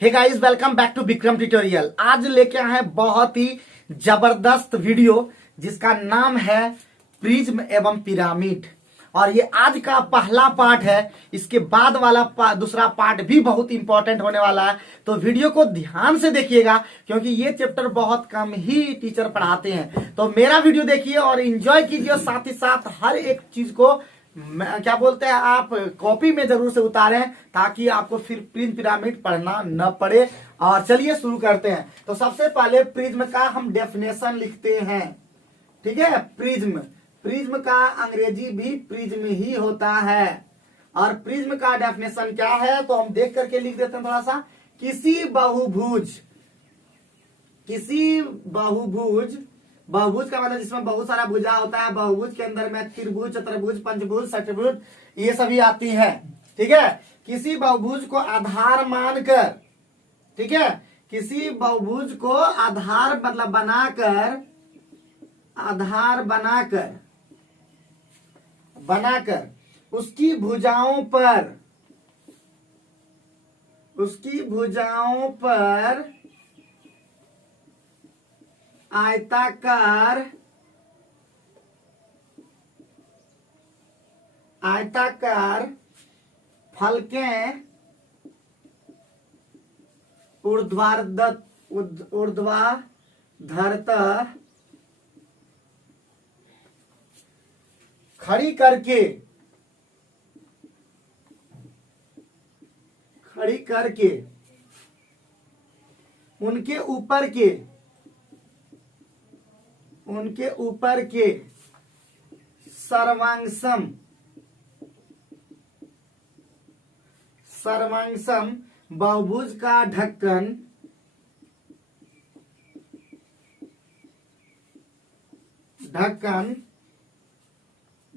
Hey guys, welcome back to Vikram tutorial. आज लेके आए हैं बहुत ही जबरदस्त वीडियो जिसका नाम है प्रिज्म एवं पिरामिड। और ये आज का पहला पार्ट है। इसके बाद वाला दूसरा पार्ट भी बहुत इंपॉर्टेंट होने वाला है, तो वीडियो को ध्यान से देखिएगा क्योंकि ये चैप्टर बहुत कम ही टीचर पढ़ाते हैं। तो मेरा वीडियो देखिए और एंजॉय कीजिए, साथ ही साथ हर एक चीज को क्या बोलते हैं आप कॉपी में जरूर से उतारें ताकि आपको फिर प्रिज्म पिरामिड पढ़ना न पड़े। और चलिए शुरू करते हैं। तो सबसे पहले प्रिज्म का हम डेफिनेशन लिखते हैं। ठीक है, प्रिज्म प्रिज्म का अंग्रेजी भी प्रिज्म ही होता है। और प्रिज्म का डेफिनेशन क्या है तो हम देख करके लिख देते हैं थोड़ा सा। किसी बहुभुज बहुभुज का मतलब जिसमें बहुत सारा भुजा होता है। बहुभुज के अंदर में त्रिभुज, चतुर्भुज, पंचभुज, षटभुज ये सभी आती है। ठीक है, किसी बहुभुज को आधार मानकर, ठीक है, किसी बहुभुज को आधार मतलब बनाकर उसकी भुजाओं पर आयताकार फलकें ऊर्ध्वाधरतः खड़ी करके उनके ऊपर के सर्वांगसम बहुभुज का ढक्कन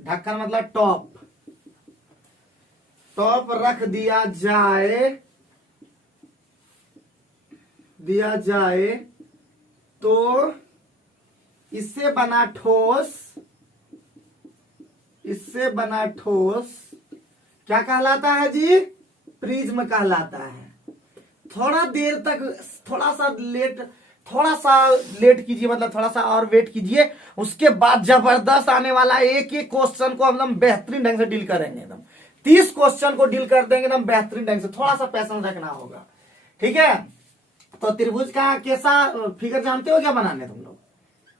मतलब टॉप रख दिया जाए तो इससे बना ठोस क्या कहलाता है जी? प्रिज्म कहलाता है। थोड़ा देर तक थोड़ा सा लेट कीजिए, मतलब थोड़ा सा और वेट कीजिए। उसके बाद जबरदस्त आने वाला एक एक क्वेश्चन को हम बेहतरीन ढंग से डील करेंगे। एकदम 30 क्वेश्चन को डील कर देंगे एकदम बेहतरीन ढंग से। थोड़ा सा पैशन रखना होगा। ठीक है, तो त्रिभुज का कैसा फिगर जानते हो क्या बनाने तुम लोग?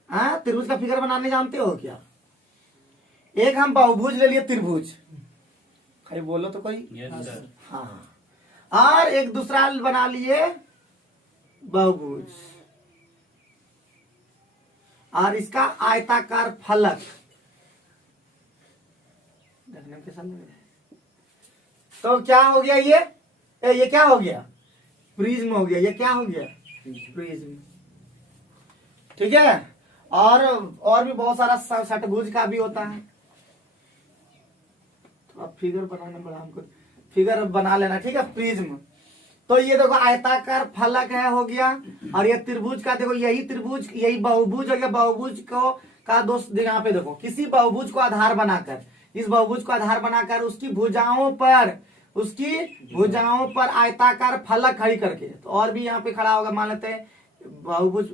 हाँ, त्रिभुज का फिगर बनाने जानते हो क्या? एक हम बहुभुज ले लिए, त्रिभुज खाली बोलो तो कोई। yes, हाँ, और एक दूसरा बना लिए बहुभुज और इसका आयताकार फलक देखने में कैसा लग रहा है? तो क्या हो गया ये क्या हो गया? प्रिज्म हो गया। ये क्या हो गया? प्रिज्म। ठीक है, और भी बहुत सारा षटभुज का भी होता है। तो अब फिगर बनाने में हमको फिगर बना लेना। ठीक है, प्रिज्म। तो ये देखो आयताकार फलक है हो गया। और ये त्रिभुज का देखो, यही त्रिभुज यही बहुभुज हो गया। बहुभुज को का दोस्त यहाँ पे देखो, किसी बहुभुज को आधार बनाकर उसकी भुजाओं पर आयताकार फलक खड़ी करके। तो और भी यहाँ पे खड़ा होगा, मान लेते हैं बहुभुज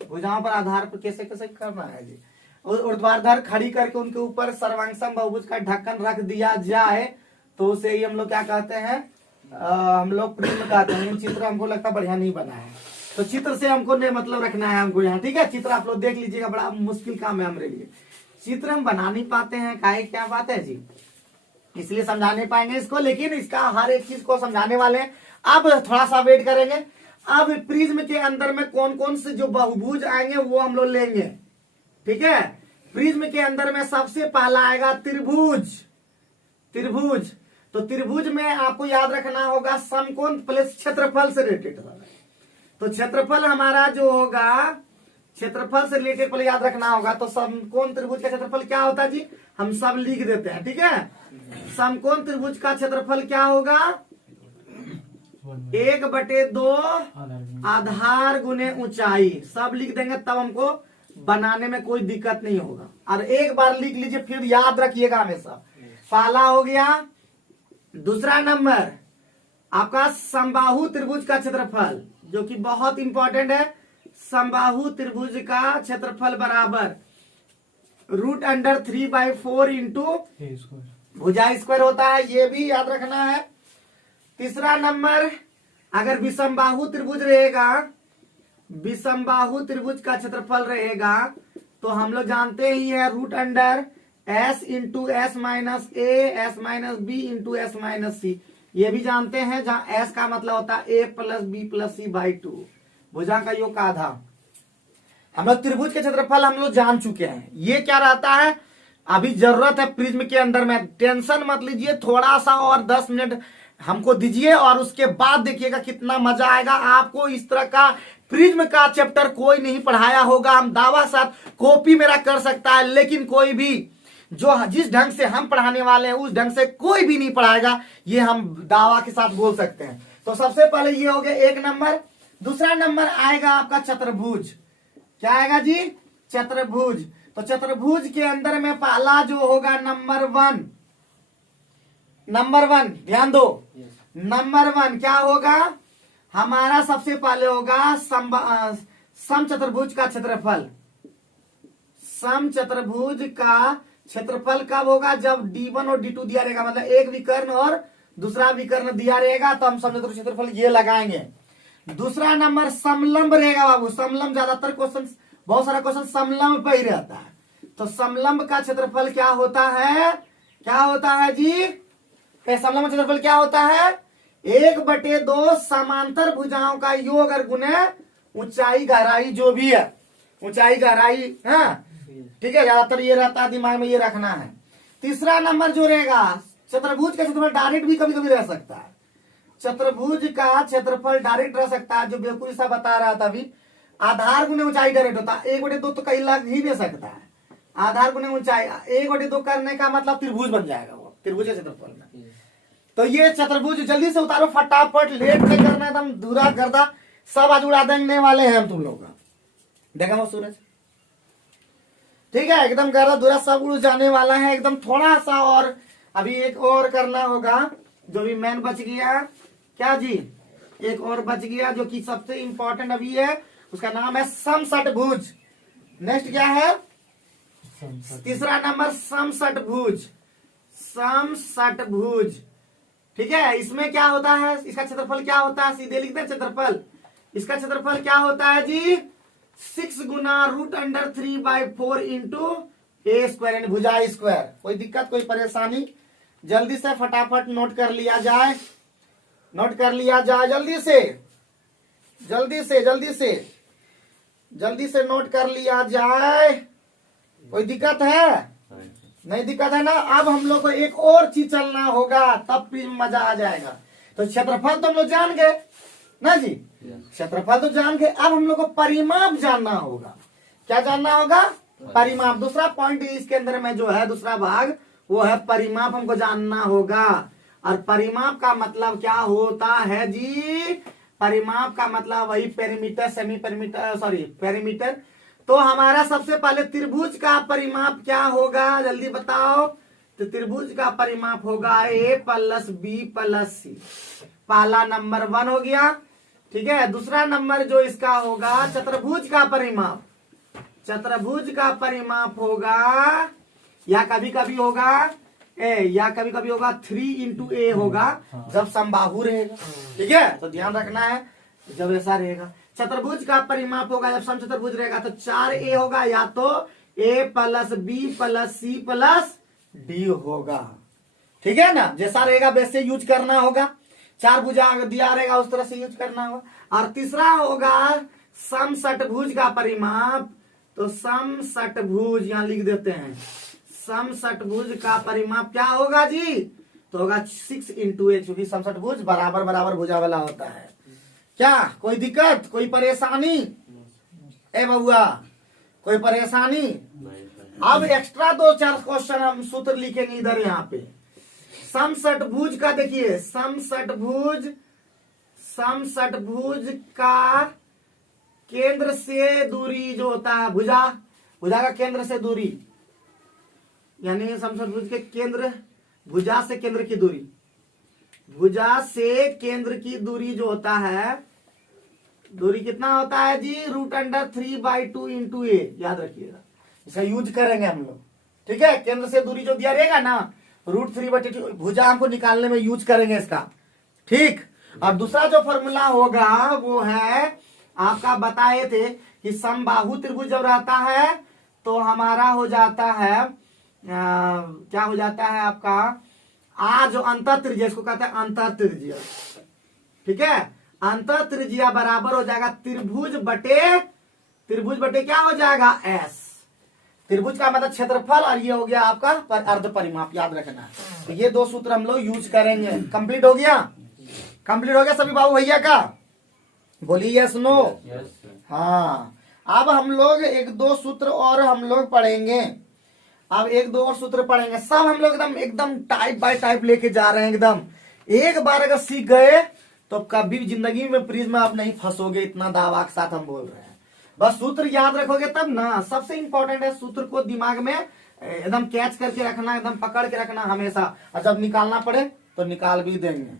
भुजाओं पर आधार पर कैसे करना है जी? ऊर्ध्वाधर खड़ी करके उनके ऊपर सर्वांगसम बहुभुज का ढक्कन रख दिया जाए तो उसे ही हम लोग क्या कहते हैं? हम लोग प्रिज्म कहते हैं। चित्र हमको लगता बढ़िया नहीं बना है, तो चित्र से हमको नहीं मतलब रखना है हमको यहाँ। ठीक है, चित्र आप लोग देख लीजिएगा, बड़ा मुश्किल काम है हमारे लिए। चित्र हम बना नहीं पाते हैं, काहे क्या बात है जी, इसलिए समझा नहीं पाएंगे इसको। लेकिन इसका हर एक चीज को समझाने वाले हैं। अब थोड़ा सा वेट करेंगे। अब प्रिज्म के अंदर में कौन कौन से जो बहुभुज आएंगे वो हम लोग लेंगे। ठीक है, प्रिज्म के अंदर में सबसे पहला आएगा त्रिभुज। तो त्रिभुज में आपको याद रखना होगा समकोण प्लस क्षेत्रफल से रिलेटेड होगा। तो क्षेत्रफल हमारा जो होगा, क्षेत्रफल से रिलेटेड पहले याद रखना होगा। तो समकोण त्रिभुज का क्षेत्रफल क्या होता है जी? हम सब लिख देते हैं। ठीक है, समकोण त्रिभुज का क्षेत्रफल क्या होगा? 1/2 आधार गुने ऊंचाई। सब लिख देंगे तब हमको बनाने में कोई दिक्कत नहीं होगा। और एक बार लिख लीजिए फिर याद रखिएगा हमेशा। पहला हो गया, दूसरा नंबर आपका समबाहु त्रिभुज का क्षेत्रफल, जो कि बहुत इंपॉर्टेंट है। समबाहु त्रिभुज का क्षेत्रफल बराबर √3/4 इंटू भुजा स्क्वायर होता है, ये भी याद रखना है। तीसरा नंबर, अगर विषमबाहु त्रिभुज रहेगा, विषमबाहु त्रिभुज का क्षेत्रफल रहेगा तो हम लोग जानते ही है √S into S minus A S minus B into S minus C, ये भी जानते हैं, जहां S का मतलब होता है A plus B plus C by 2, भुजा का योग का आधा। हम लोग त्रिभुज के क्षेत्रफल हम लोग जान चुके हैं। ये क्या रहता है, अभी जरूरत है प्रिज्म के अंदर में, टेंशन मत लीजिए, थोड़ा सा और 10 मिनट हमको दीजिए और उसके बाद देखिएगा कितना मजा आएगा आपको। इस तरह का प्रिज्म का चैप्टर कोई नहीं पढ़ाया होगा, हम दावा साथ कॉपी मेरा कर सकता है, लेकिन कोई भी जो जिस ढंग से हम पढ़ाने वाले हैं उस ढंग से कोई भी नहीं पढ़ाएगा, ये हम दावा के साथ बोल सकते हैं। तो सबसे पहले ये हो गया एक नंबर। दूसरा नंबर आएगा आपका चतुर्भुज। क्या आएगा जी? चतुर्भुज। तो चतुर्भुज के अंदर में पहला जो होगा नंबर वन, ध्यान दो, नंबर 1 क्या होगा हमारा? सबसे पहले होगा सम चतुर्भुज का क्षेत्रफल। सम चतुर्भुज का क्षेत्रफल कब होगा? जब D1 और D2 दिया रहेगा, मतलब एक विकर्ण और दूसरा विकर्ण दिया रहेगा, तो हम सम चतुर्भुज क्षेत्रफल ये लगाएंगे। दूसरा नंबर समलंब रहेगा बाबू। समलंब ज्यादातर क्वेश्चन, बहुत सारा क्वेश्चन समलंब पे ही रहता है। तो समलंब का क्षेत्रफल क्या होता है? क्या होता है जी? समलंब का क्षेत्रफल क्या होता है? 1/2 समांतर भुजाओं का योग और गुणे ऊंचाई गहराई, जो भी है ऊंचाई गहराई, हाँ ठीक है, ज्यादातर ये रहता है, दिमाग में ये रखना है। तीसरा नंबर जो रहेगा चतुर्भुज का क्षेत्रफल डायरेक्ट भी कभी कभी रह सकता है। चतुर्भुज का क्षेत्रफल डायरेक्ट रह सकता है, जो बिल्कुल सा बता रहा था अभी, आधार गुणे ऊंचाई डायरेक्ट होता है। 1/2 तो कहीं लग ही दे सकता है, आधार गुणे ऊंचाई 1/2 करने का मतलब त्रिभुज बन जाएगा वो, त्रिभुज के क्षेत्रफल में। तो ये चतुर्भुज जल्दी से उतारो फटाफट, लेट नहीं करना, एकदम दूरा गर्दा सब आज उड़ा देने वाले हैं हम तुम लोग का। देखा वो सूरज, ठीक है, एकदम गर्दा दूरा सब उड़ जाने वाला है एकदम। थोड़ा सा और अभी एक और करना होगा, जो भी मेन बच गया। क्या जी? एक और बच गया जो कि सबसे इंपॉर्टेंट अभी है, उसका नाम है समषटभुज। नेक्स्ट क्या है? तीसरा नंबर समषटभुज। समषटभुज, ठीक है। इसमें क्या होता है? इसका क्षेत्रफल क्या होता है? सीधे लिखते हैं क्षेत्रफल। इसका क्षेत्रफल क्या होता है जी? 6 गुना √3/4 इंटू A स्क्वायर, यानी भुजा स्क्वायर। कोई दिक्कत, कोई परेशानी? जल्दी से फटाफट नोट कर लिया जाए, नोट कर लिया जाए, जल्दी से जल्दी से जल्दी से जल्दी से नोट कर लिया जाए। कोई दिक्कत है? नहीं दिक्कत है ना। अब हम लोग को एक और चीज चलना होगा, तब भी मजा आ जाएगा। तो क्षेत्रफल तो हम लोग जान गए ना जी, क्षेत्रफल तो जान गए। अब हम लोग को परिमाप जानना होगा। क्या जानना होगा? परिमाप। दूसरा पॉइंट इसके अंदर में जो है, दूसरा भाग, वो है परिमाप, हमको जानना होगा। और परिमाप का मतलब क्या होता है जी? परिमाप का मतलब वही perimeter, semi perimeter, sorry perimeter. तो हमारा सबसे पहले त्रिभुज का परिमाप क्या होगा, जल्दी बताओ। तो त्रिभुज का परिमाप होगा A plus B plus C। पहला नंबर 1 हो गया, ठीक है। दूसरा नंबर जो इसका होगा चतुर्भुज का परिमाप। चतुर्भुज का परिमाप होगा, या कभी कभी होगा या कभी कभी होगा 3 इंटू A होगा, जब समबाहु रहेगा, ठीक है। तो ध्यान रखना है, जब ऐसा रहेगा। चतुर्भुज का परिमाप होगा जब समचतुर्भुज रहेगा, तो 4A होगा, या तो A plus B plus C plus D होगा, ठीक है ना। जैसा रहेगा वैसे यूज करना होगा। 4 भुजा दिया रहेगा उस तरह से यूज करना होगा। और तीसरा होगा समषटभुज का परिमाप। तो समषटभुज यहां लिख देते हैं। समषटभुज का परिमाप क्या होगा जी? तो होगा 6 इंटू A, क्योंकि समषटभुज बराबर बराबर भुजा वाला होता है। क्या कोई दिक्कत, कोई परेशानी? ए बबुआ, कोई परेशानी? अब एक्स्ट्रा 2-4 क्वेश्चन हम सूत्र लिखेंगे इधर यहाँ पे। समषटभुज का देखिए, समषटभुज का केंद्र से दूरी जो होता है, भुजा का केंद्र से दूरी, यानी समषटभुज के केंद्र, भुजा से केंद्र की दूरी, भुजा से केंद्र की दूरी जो होता है, दूरी कितना होता है जी, √3/2 इंटू ए, याद रखिएगा, इसका यूज करेंगे हम लोग। ठीक है, केंद्र से दूरी जो दिया रहेगा ना, √3/2 भुजा हमको निकालने में यूज करेंगे इसका। ठीक, और दूसरा जो फॉर्मूला होगा वो है, आपका बताए थे कि समबाहु त्रिभुज जब रहता है तो हमारा हो जाता है क्या हो जाता है आपका, जो अंतर त्रिज्या, इसको कहते हैं अंतर त्रिज्या। ठीक है, अंतर त्रिज्या बराबर हो जाएगा त्रिभुज बटे क्या हो जाएगा, एस। त्रिभुज का मतलब क्षेत्रफल, और ये हो गया आपका अर्ध परिमाप, याद रखना है। तो ये दो सूत्र हम लोग यूज करेंगे। कंप्लीट हो गया, कंप्लीट हो गया सभी बाबू भैया का, बोलिए यस नो। हाँ, अब हम लोग एक दो सूत्र और हम लोग पढ़ेंगे। अब एक दो और सूत्र पढ़ेंगे, सब हम लोग एकदम टाइप बाय टाइप लेके जा रहे हैं एकदम। एक बार अगर सीख गए तो कभी जिंदगी में प्रिज्म आप नहीं फंसोगे, इतना दावा के साथ हम बोल रहे हैं। बस सूत्र याद रखोगे तब ना, सबसे इंपॉर्टेंट है सूत्र को दिमाग में एकदम कैच करके रखना, एकदम पकड़ के रखना हमेशा, और जब निकालना पड़े तो निकाल भी देंगे।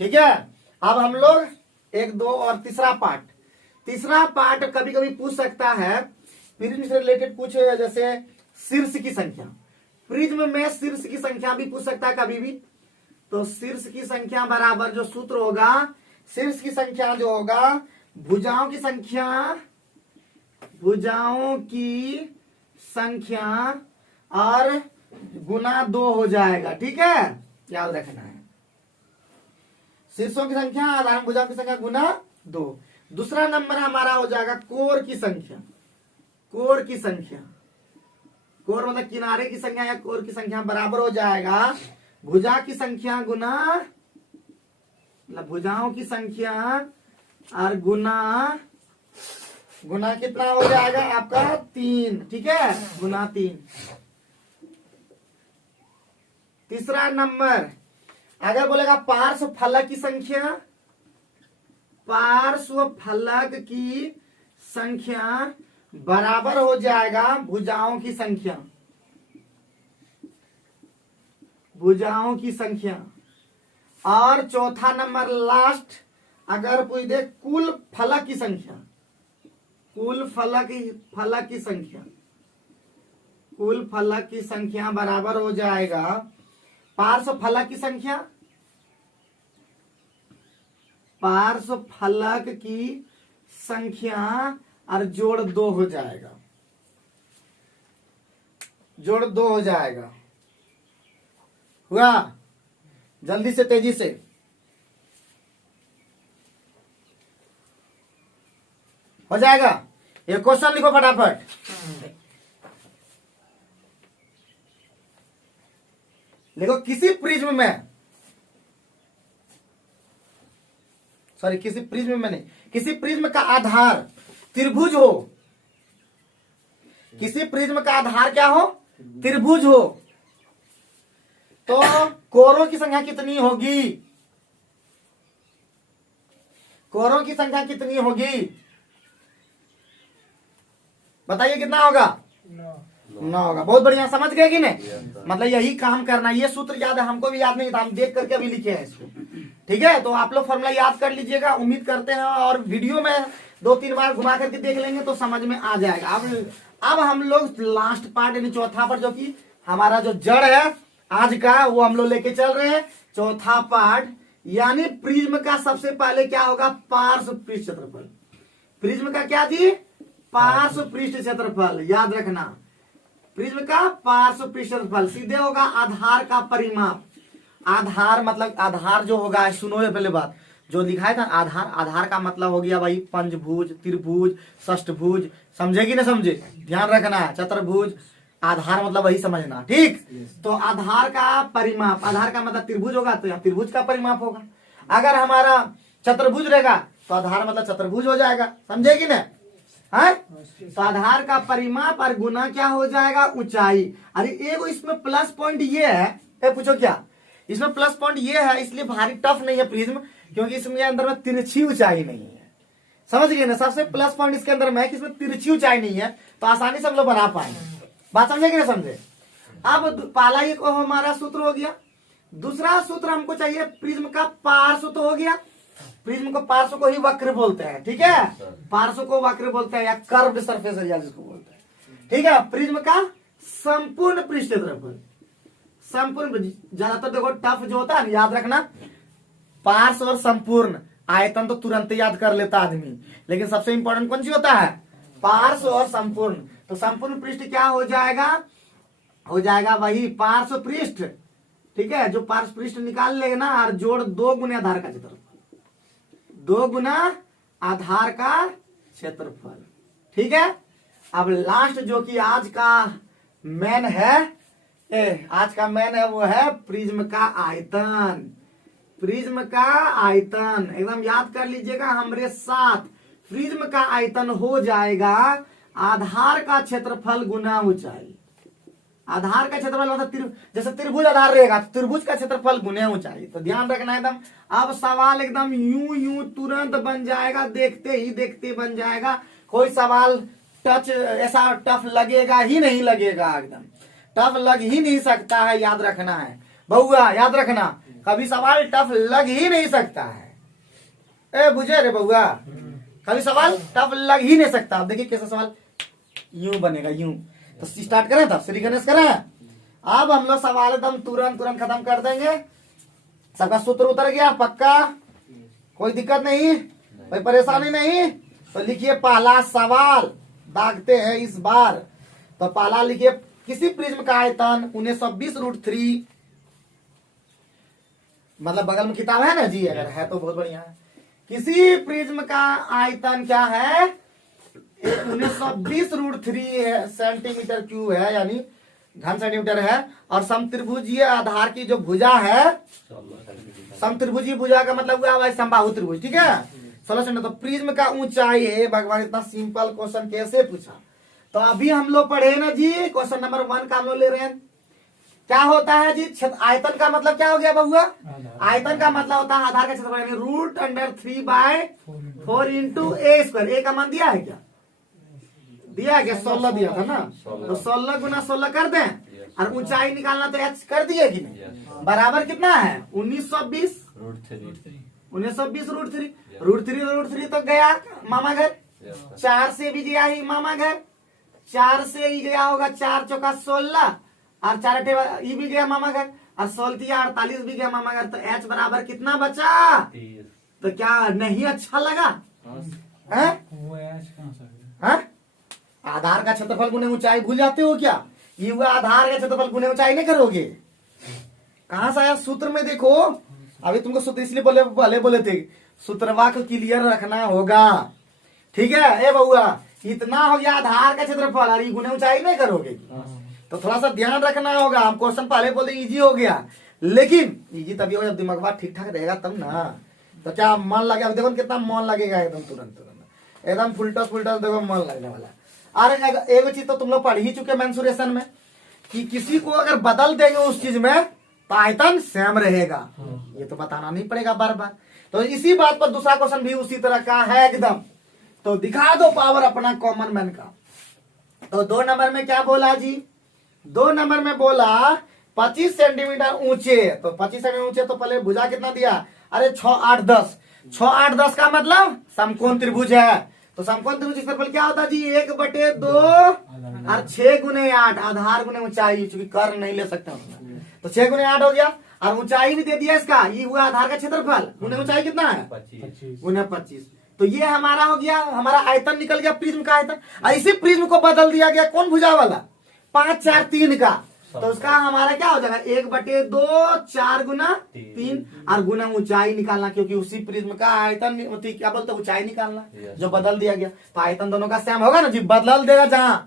ठीक है, अब हम लोग एक दो और तीसरा पार्ट कभी कभी पूछ सकता है, प्रिज्म से रिलेटेड पूछे, जैसे शीर्ष की संख्या, प्रिज्म में शीर्ष की संख्या भी पूछ सकता है कभी भी। तो शीर्ष की संख्या बराबर जो सूत्र होगा, शीर्ष की संख्या जो होगा, भुजाओं की संख्या और गुना 2 हो जाएगा। ठीक है, याद रखना है, शीर्षों की संख्या आधार भुजाओं की संख्या गुना 2। दूसरा नंबर हमारा हो जाएगा कोर की संख्या, कोर मतलब किनारे की संख्या या कोर की संख्या बराबर हो जाएगा भुजा की संख्या गुना, मतलब भुजाओं की संख्या और गुना कितना हो जाएगा आपका 3। ठीक है, गुना 3। तीसरा नंबर अगर बोलेगा पार्श्व फलक की संख्या बराबर हो जाएगा भुजाओं की संख्या। और चौथा नंबर लास्ट अगर पूछ दे कुल फलक की संख्या बराबर हो जाएगा पार्श्व फलक की संख्या और जोड़ 2 हो जाएगा। हुआ, जल्दी से तेजी से हो जाएगा। ये क्वेश्चन लिखो फटाफट। देखो, किसी प्रिज्म में किसी प्रिज्म का आधार त्रिभुज हो, किसी प्रिज्म का आधार क्या हो, त्रिभुज हो, तो कोरों की संख्या कितनी होगी? बताइए कितना होगा? 9 होगा। बहुत बढ़िया, समझ गए कि नहीं? मतलब यही काम करना। ये सूत्र याद है, हमको भी याद नहीं था, हम देख करके अभी लिखे हैं इसको। ठीक है, तो आप लोग फॉर्मूला याद कर लीजिएगा, उम्मीद करते हैं, और वीडियो में 2-3 बार घुमा करके देख लेंगे तो समझ में आ जाएगा। अब हम लोग लास्ट पार्ट यानी चौथा पार्ट, जो कि हमारा जो जड़ है आज का, वो हम लोग लेके चल रहे हैं। चौथा पार्ट यानी प्रिज्म का सबसे पहले क्या होगा, पार्श्व पृष्ठ क्षेत्रफल। प्रिज्म का क्या जी, पार्श्व पृष्ठ क्षेत्रफल, याद रखना। प्रिज्म का पार्श्व पृष्ठ क्षेत्रफल सीधे होगा आधार का परिमाप। आधार मतलब आधार जो होगा, सुनो ये पहले बात जो लिखा है था, आधार का मतलब हो गया भाई पंचभुज, त्रिभुज, षष्ठभुज, समझे कि ना समझे, ध्यान रखना। चतुर्भुज, आधार मतलब वही समझना। ठीक, तो आधार का परिमाप, आधार का मतलब त्रिभुज होगा तो यहाँ त्रिभुज का परिमाप होगा। अगर हमारा चतुर्भुज रहेगा तो आधार मतलब चतुर्भुज हो जाएगा, समझे कि ना? है, तो आधार का परिमाप और गुना क्या हो जाएगा, ऊंचाई। अरे एगो इसमें प्लस पॉइंट ये है, पूछो क्या इसमें प्लस पॉइंट ये है, इसलिए भारी टफ नहीं है प्रिज्म, क्योंकि इसमें अंदर में तिरछी ऊंचाई नहीं है। समझ गए ना? सबसे प्लस पॉइंट इसके अंदर में है कि इसमें तिरछी ऊंचाई नहीं है, तो आसानी से हम लोग बना पाएंगे। बात समझे कि ना समझे? अब पहला एक हमारा सूत्र हो गया, दूसरा सूत्र हमको चाहिए प्रिज्म का पार्श्व, तो हो गया। प्रिज्म को पार्श्व को ही वक्र बोलते हैं, ठीक है, पार्श्व को वक्र बोलते हैं या कर्व्ड सरफेस एरिया जिसको बोलते हैं, ठीक है। प्रिज्म का संपूर्ण पृष्ठ क्षेत्रफल, संपूर्ण, ज्यादातर देखो टफ जो होता है ना, याद रखना पार्श्व और संपूर्ण, आयतन तो तुरंत याद कर लेता आदमी, लेकिन सबसे इंपॉर्टेंट कौन सी होता है, पार्श्व और संपूर्ण। तो संपूर्ण पृष्ठ क्या हो जाएगा, हो जाएगा वही पार्श्व पृष्ठ, ठीक है, जो पार्श्व पृष्ठ निकाल लेगा ना, और जोड़ 2 गुना आधार का क्षेत्रफल, 2 गुना आधार का क्षेत्रफल, ठीक है। अब लास्ट जो कि आज का मेन है, आज का मेन है वो है प्रिज्म का आयतन। प्रिज्म का आयतन एकदम याद कर लीजिएगा हमरे साथ। प्रिज्म का आयतन हो जाएगा आधार का क्षेत्रफल गुना ऊंचाई। आधार का क्षेत्रफल मतलब जैसे त्रिभुज आधार रहेगा तो त्रिभुज का क्षेत्रफल गुने ऊंचाई। तो ध्यान रखना एकदम, अब सवाल एकदम यूं तुरंत बन जाएगा, देखते ही देखते बन जाएगा। कोई सवाल टच ऐसा टफ लगेगा ही नहीं, लगेगा एकदम टफ लग ही नहीं सकता है, याद रखना है बउआ, याद रखना कभी सवाल टफ लग ही नहीं सकता है। ए बुझे रे बउआ, कभी सवाल टफ लग ही नहीं सकता। अब देखिए कैसा सवाल यूं बनेगा, यूं। तो स्टार्ट करें तब श्री गणेश करें। अब हम लोग सवाल एकदम तुरंत तुरंत खत्म कर देंगे। सबका सूत्र उतर गया पक्का, कोई दिक्कत नहीं, कोई परेशानी नहीं। तो लिखिए पहला सवाल, दागते हैं इस बार। तो पहला लिखिए, किसी प्रिज्म का आयतन 1920√3, मतलब बगल में किताब है ना जी, अगर है तो बहुत बढ़िया है। किसी प्रिज्म का आयतन क्या है, 1920√3 सेंटीमीटर क्यूब है, यानी घन सेंटीमीटर है। और समत्रिभुजीय आधार की जो भुजा है, समत्रिभुजीय भुजा का मतलब हुआ भाई समबाहु त्रिभुज, ठीक है। 16 सेंटीमीटर। तो प्रिज्म का ऊंचाई है, भगवान इतना सिंपल क्वेश्चन कैसे पूछा। तो अभी हम लोग पढ़े ना जी, क्वेश्चन नंबर 1 का हम लोग ले रहे हैं। क्या होता है जी, आयतन का मतलब क्या हो गया बहुआ, आयतन का मतलब होता है आधार का क्षेत्रफल, यानी √3/4 इंटू ए स्क्वायर। ए का मान दिया है क्या, दिया है क्या, 16 दिया था ना, तो 16 गुना 16 कर दें। और ऊंचाई निकालना तो एच कर दिए कि नहीं, बराबर कितना है 1920 √3 तो गया मामा घर, 4 से भी गया ही मामा घर, 4 से ही गया होगा, 4 चौका 16, और 4 ये भी गया मामा घर, और 16 48 भी गया मामा घर। तो एच बराबर कितना बचा, तो क्या नहीं अच्छा लगा है? आधार का क्षेत्रफल गुने ऊंचाई भूल जाते हो क्या, ये हुआ आधार का क्षेत्रफल गुने ऊंचाई नहीं करोगे। कहां से आया सूत्र में देखो, अभी तुमको सूत्र इसलिए बोले थे सूत्रवा को क्लियर रखना होगा, ठीक है। ए बउआ इतना हो गया आधार का क्षेत्रफल, और ये गुने ऊंचाई नहीं करोगे, तो थोड़ा सा ध्यान रखना होगा। हम क्वेश्चन पहले बोले इजी हो गया, लेकिन इजी तभी हो जब दिमाग ठीक ठाक रहेगा तब ना। तो क्या मन लगे, देखो कितना मन लगेगा, एकदम तुरंत एकदम फुलटस देखो मन लगने वाला। और एक चीज तो तुम लोग पढ़ ही चुके मेंसुरेशन में, कि किसी को अगर बदल देंगे उस चीज में तो आयतन सेम रहेगा, ये तो बताना नहीं पड़ेगा बार बार। तो इसी बात पर दूसरा क्वेश्चन भी उसी तरह का है एकदम। तो दिखा दो पावर अपना कॉमन मैन का। तो 2 नंबर में क्या बोला जी, 2 नंबर में बोला 25 सेंटीमीटर ऊंचे। तो 25 सेंटीमीटर ऊंचे, तो पहले भुजा कितना दिया, अरे 6 8 10, 6 8 10 का मतलब समकोण त्रिभुज है। तो समकोण त्रिभुज का क्षेत्रफल क्या होता है जी, 1/2 और 6 गुने 8, आधार गुने ऊंचाई, चूंकि कर नहीं ले सकते उसमें, तो 6 गुने 8 हो गया। और ऊंचाई भी दे दिया इसका, ये हुआ आधार का क्षेत्रफल, गुने ऊंचाई कितना है 25 गुने 25। तो ये हमारा हो गया, हमारा आयतन निकल गया प्रिज्म का आयतन। और इसी प्रिज्म को बदल दिया गया कौन भुजा वाला, 5 4 3 का। तो उसका हमारा क्या हो जाएगा 1/2 4 गुना 3, और गुना ऊंचाई निकालना, क्योंकि उसी प्रिज्म का आयतन क्या बोलते ऊंचाई निकालना जो बदल दिया गया। तो आयतन दोनों का सेम होगा ना जी, बदल देगा जहां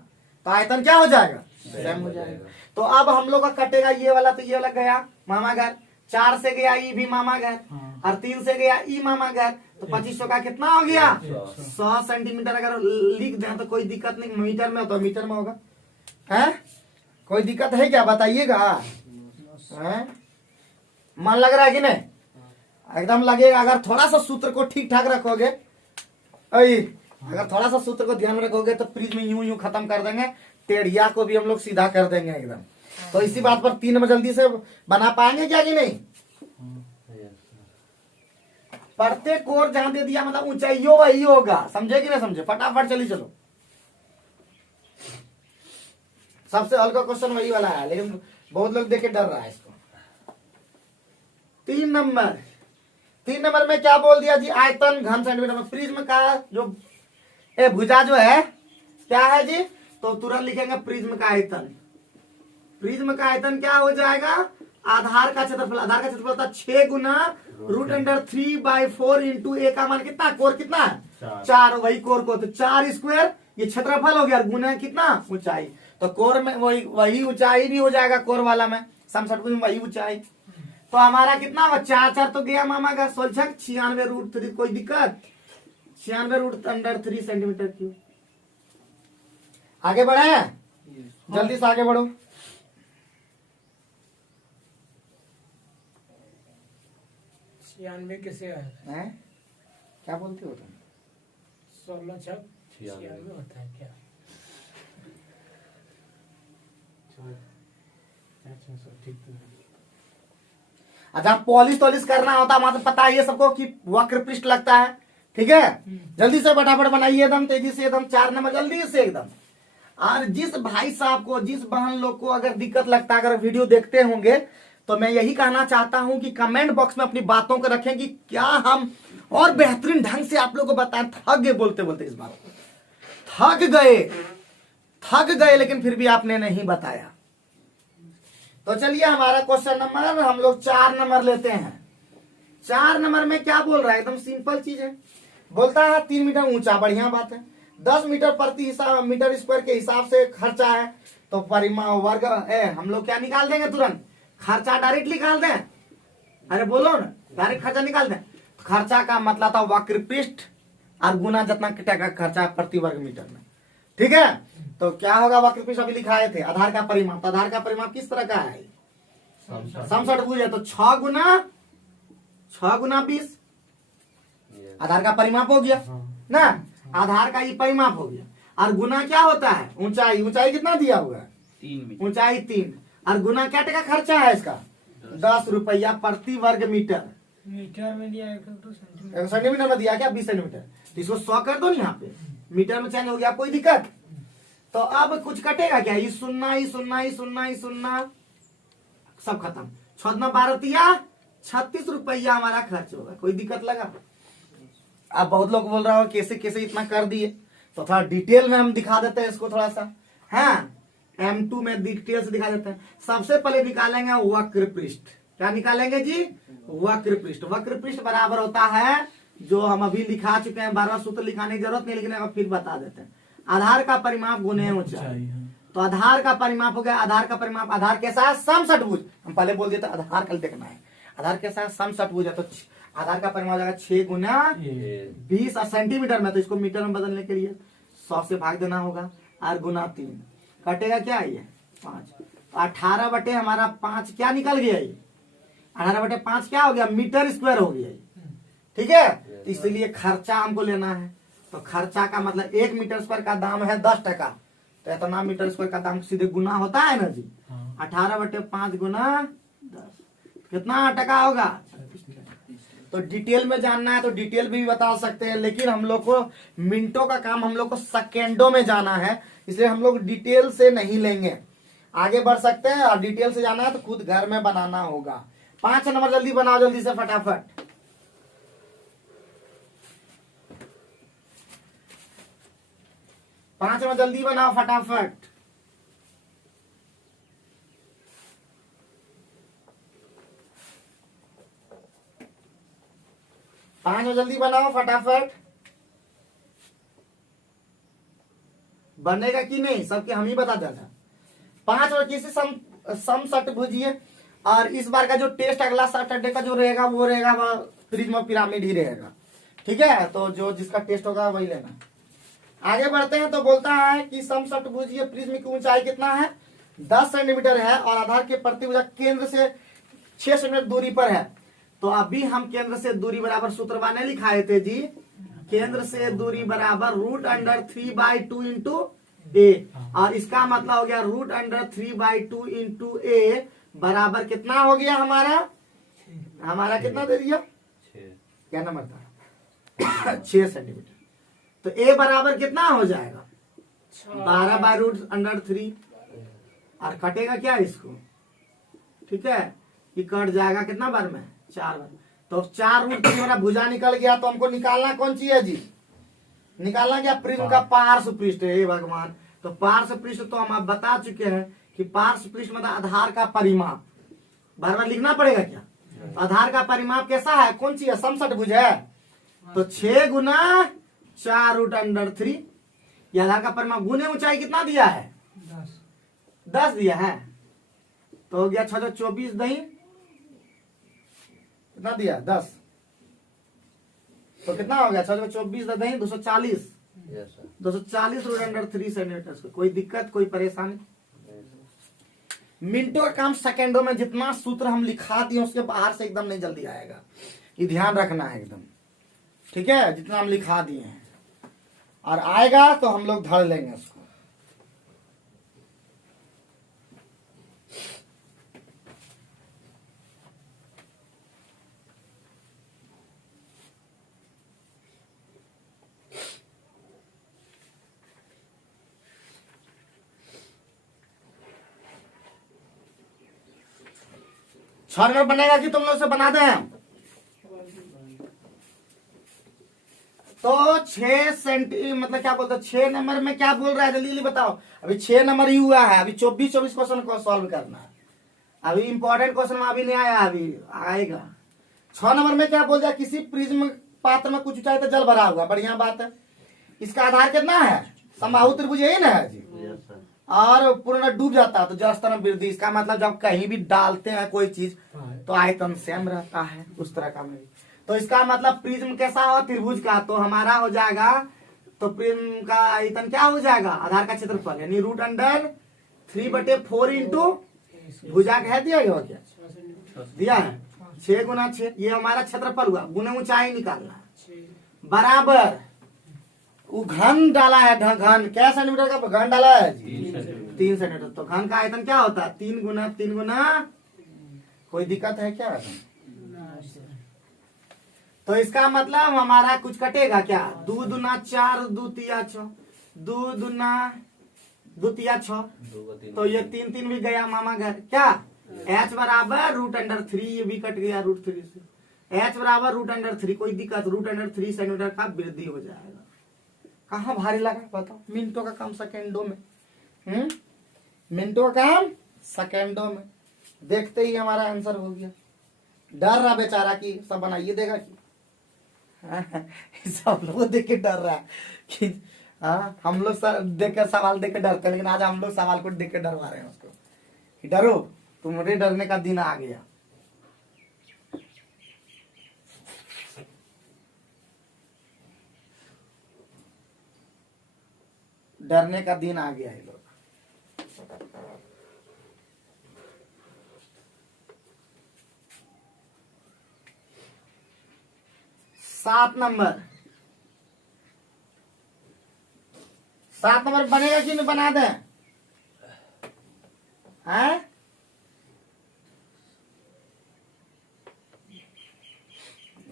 तो आयतन क्या हो जाएगा, सेम हो जाएगा। तो अब हम लोग का कटेगा ये वाला, तो ये वाला गया मामा घर, 4 से गया ई भी मामा घर, और 3 से गया ई मामा घर। तो 2500 का कितना हो गया 100 सेंटीमीटर। अगर लिख दें तो कोई दिक्कत नहीं, मीटर में हो तो मीटर में होगा, है कोई दिक्कत है क्या, बताइएगा। मन लग रहा है कि नहीं, एकदम लगेगा। अगर थोड़ा सा सूत्र को ठीक ठाक रखोगे, अगर थोड़ा सा सूत्र को ध्यान में रखोगे तो प्रिज्म यूं यूं खत्म कर देंगे, टेढ़िया को भी हम लोग सीधा कर देंगे एकदम। तो इसी बात पर 3 नंबर जल्दी से बना पाएंगे क्या कि नहीं? प्रत्येक कोर जहां दे दिया मतलब ऊंचाइयों वही होगा, समझे कि नहीं समझे? फटाफट चलिए चलो। सबसे हल्का क्वेश्चन वही वाला है, लेकिन बहुत लोग देख के डर रहा है इसको। 3 नंबर में क्या बोल दिया जी? आयतन घन सेंटीमीटर में। प्रिज्म का जो भुजा जो है क्या है जी? तो तुरंत लिखेंगे प्रिज्म का आयतन। प्रिज्म का आयतन क्या हो जाएगा? आधार का क्षेत्रफल। आधार का क्षेत्रफल होता है 6 गुना √3/4 इंटू ए का मान कितना? कोर कितना है? 4। वही कोर को तो 4 स्क्वायर, ये क्षेत्रफल हो गया, गुना कितना? ऊंचाई। तो कोर में वही ऊंचाई भी हो जाएगा कोर वाला में, समषटभुज में वही ऊंचाई। तो हमारा कितना हुआ? 4 तो गया मामा का 16, 96√3। कोई दिक्कत? 96√3 सेंटीमीटर क्यूब। आगे बढ़े, जल्दी से आगे बढ़ो। 96 कैसे आया? हैं? क्या बोलते हो तुम? 16 छक 96 होता है क्या? ठीक तो है। अच्छा, पॉलिश करना होता है वहां तो पता ही है सबको कि वक्र पृष्ठ लगता है। ठीक है, जल्दी से फटाफट बनाइए, एकदम तेजी से, एकदम 4 नंबर जल्दी से एकदम। और जिस भाई साहब को, जिस बहन लोग को अगर दिक्कत लगता है, अगर वीडियो देखते होंगे, तो मैं यही कहना चाहता हूं कि कमेंट बॉक्स में अपनी बातों को रखें कि क्या हम और बेहतरीन ढंग से आप लोग को बताएं। थक गए बोलते बोलते, इस बात थक गए, लेकिन फिर भी आपने नहीं बताया। तो चलिए, हमारा क्वेश्चन नंबर हम लोग 4 नंबर लेते हैं। 4 नंबर में क्या बोल रहा है? एकदम सिंपल चीज है। बोलता है 3 मीटर ऊंचा, बढ़िया बात है। 10 मीटर प्रति मीटर स्क्वायर के हिसाब से खर्चा है। तो परिमाण वर्ग हम लोग क्या निकाल देंगे? तुरंत खर्चा डायरेक्ट निकाल दें। अरे बोलो ना, डायरेक्ट खर्चा निकाल दें। खर्चा का मतलब था वक्र पृष्ठ और गुना जितना का खर्चा प्रति वर्ग मीटर में। ठीक है, तो क्या होगा? वक्र पृष्ठ अभी लिखाए थे, आधार का परिमाप। तो आधार का परिमाप किस तरह का है? समषटभुज है, तो 6 गुना 20 आधार का परिमाप हो गया ना। आधार का ये परिमाप हो गया। और गुना क्या होता है? ऊंचाई। ऊंचाई कितना दिया हुआ है? 3 ऊंचाई 3। और गुना क्या टका खर्चा है इसका? 10 रुपया प्रति वर्ग मीटर। मीटर में दिया है तो सेंटीमीटर में दिया क्या? 20 सेंटीमीटर। तो इसको 100 कर दो यहाँ पे, मीटर में चेंज हो गया, कोई दिक्कत? तो अब कुछ कटेगा क्या? ये सुन्ना सब खत्म। 12 36 रुपया हमारा खर्च होगा। कोई दिक्कत लगा? अब बहुत लोग बोल रहा हो कैसे कैसे इतना कर दिए, तो थोड़ा डिटेल में हम दिखा देते हैं इसको थोड़ा सा। हाँ, M2 में डिटेल से दिखा देते हैं। सबसे पहले निकालेंगे वक्र पृष्ठ। क्या निकालेंगे जी? वक्र पृष्ठ। वक्र पृष्ठ बराबर होता है, जो हम अभी लिखा चुके हैं, 12 सूत्र लिखाने की जरूरत नहीं, लेकिन अब फिर बता देते हैं। आधार का परिमाप गुने ऊंचाई। तो आधार का परिमाप हो गया। आधार का परिमाप, आधार कैसा है? समषटभुज। हम पहले बोल देते आधार कल देखना है। आधार कैसा है? समषटभुज है। तो आधार का परिमाप हो जाएगा 6 गुना 20 सेंटीमीटर में। तो इसको मीटर में बदलने के लिए 100 से भाग देना होगा। और गुना 3 कटेगा क्या? ये 5। 18 बटे हमारा 5 क्या निकल गया? ये 18 बटे 5 क्या हो गया? मीटर स्क्वायर हो गया। ठीक है, तो इसलिए खर्चा हमको लेना है। तो खर्चा का मतलब 1 मीटर स्क्वायर का दाम है 10 टका। तो इतना मीटर स्क्वायर का दाम सीधे गुना होता है ना जी। 18 बटे 5 गुना 10 कितना टका होगा? तो डिटेल में जानना है तो डिटेल भी बता सकते हैं, लेकिन हम लोग को मिनटों का काम, हम लोग को सेकेंडों में जाना है, इसलिए हम लोग डिटेल से नहीं लेंगे। आगे बढ़ सकते हैं, और डिटेल से जाना है तो खुद घर में बनाना होगा। 5 नंबर जल्दी बनाओ, जल्दी से फटाफट। 5 में जल्दी बनाओ फटाफट। पांच में जल्दी बनाओ फटाफट। बनेगा कि नहीं सबके हम ही बता देना। 5 और किसी समषटभुजीय, और इस बार का जो टेस्ट अगला सैटरडे का जो रहेगा वो रहेगा प्रिज्म पिरामिड ही रहेगा। ठीक है, तो जो जिसका टेस्ट होगा वही लेना। आगे बढ़ते हैं। तो बोलता है कि समषटभुजीय प्रिज्म की ऊंचाई कितना है? 10 सेंटीमीटर है, और आधार के प्रतिभुजा केंद्र से 6 सेंटीमीटर दूरी पर है। तो अभी हम केंद्र से दूरी बराबर सूत्र लिखाए थे जी। केंद्र से दूरी बराबर √3/2 इंटू ए, और इसका मतलब हो गया √3/2 इंटू ए बराबर कितना हो गया हमारा कितना दे दिया, क्या नंबर था 6 सेंटीमीटर। तो ए बराबर कितना हो जाएगा 12/√3 और कटेगा क्या इसको, ठीक है, ये कट जाएगा कितना बार में 4 बार। तो 4√3 हमारा भुजा निकल गया। तो हमको निकालना कौन सी है जी, निकालना क्या प्रिज्म का पार्श्व पृष्ठ है। हे भगवान, तो पार्श्व पृष्ठ तो हम आप बता चुके हैं कि पार्श्व पृष्ठ मतलब आधार का परिमाप, बार बार लिखना पड़ेगा क्या। तो आधार का परिमाप कैसा है, कौन सी है, समषटभुज है। तो 6 गुना 4√3 ये आधार का परिमाप, गुने ऊंचाई कितना दिया है 10 दिया है। तो हो गया 6 24 दही कितना दिया 10, तो कितना हो गया 6 24 दही 240 240√3 सेंटीमीटर। कोई दिक्कत कोई परेशानी, मिनटों का काम सेकेंडों में। जितना सूत्र हम लिखा दिए उसके बाहर से एकदम नहीं जल्दी आएगा, ये ध्यान रखना है एकदम, ठीक है। जितना हम लिखा दिए हैं और आएगा तो हम लोग धर लेंगे उसको। छह नंबर बनेगा कि तुम लोग से बना दें। तो 6 सेंटी मतलब क्या बोलते हैं 6 नंबर में क्या बोल रहा है जल्दी जल्दी बताओ। अभी 6 नंबर ही हुआ है, अभी 24 क्वेश्चन को सॉल्व करना है। अभी इंपॉर्टेंट क्वेश्चन में अभी नहीं आया, अभी आएगा। 6 नंबर में क्या बोल रहा है, किसी प्रिज्म पात्र में कुछ ऊंचाई तो जल भरा हुआ, बढ़िया बात है। इसका आधार कितना है, समबाहु त्रिभुज यही ना है जी, और पूर्ण डूब जाता है तो जल स्तर में वृद्धि। इसका मतलब जब कहीं भी डालते हैं कोई चीज तो आयतन सेम रहता है, उस तरह का में। तो इसका मतलब प्रिज्म कैसा हो, त्रिभुज का, तो हमारा हो जाएगा, तो प्रिज्म का आयतन क्या हो जाएगा, आधार का क्षेत्रफल यानी √3/4 इंटू भुजा कह दिया गया क्या दिया है 6 गुना 6, ये हमारा क्षेत्रफल हुआ, गुना ऊंचाई निकालना है बराबर वो घन डाला है, घन क्या सेंटीमीटर का घन डाला है 3 सेंटीमीटर। तो घन का आयतन क्या होता है 3 गुना 3 गुना, कोई दिक्कत है क्या। तो इसका मतलब हमारा कुछ कटेगा क्या, 2 दूना 4 2 तिया 6 2 दूना 2 तिया 6, तो ये 3 3 भी गया मामा घर, क्या h बराबर √3, ये भी कट गया √3 से, h बराबर √3, कोई दिक्कत √3 सेंटीमीटर का वृद्धि हो जाएगा। कहाँ भारी लगा बताओ, मिनटों का काम सेकेंडों में, मिनटों का काम सेकेंडों में, देखते ही हमारा आंसर हो गया। डर रहा बेचारा कि सब बनाइए देगा कि सब लोग देख के डर रहा है कि हाँ हम लोग देख कर सवाल देख के डरते हैं, लेकिन आज हम लोग सवाल को देख के डरवा रहे हैं उसको कि डरो, तुम्हारे डरने का दिन आ गया। डरने का दिन आ गया है लोग। सात नंबर बनेगा कि नहीं, बना दें हैं?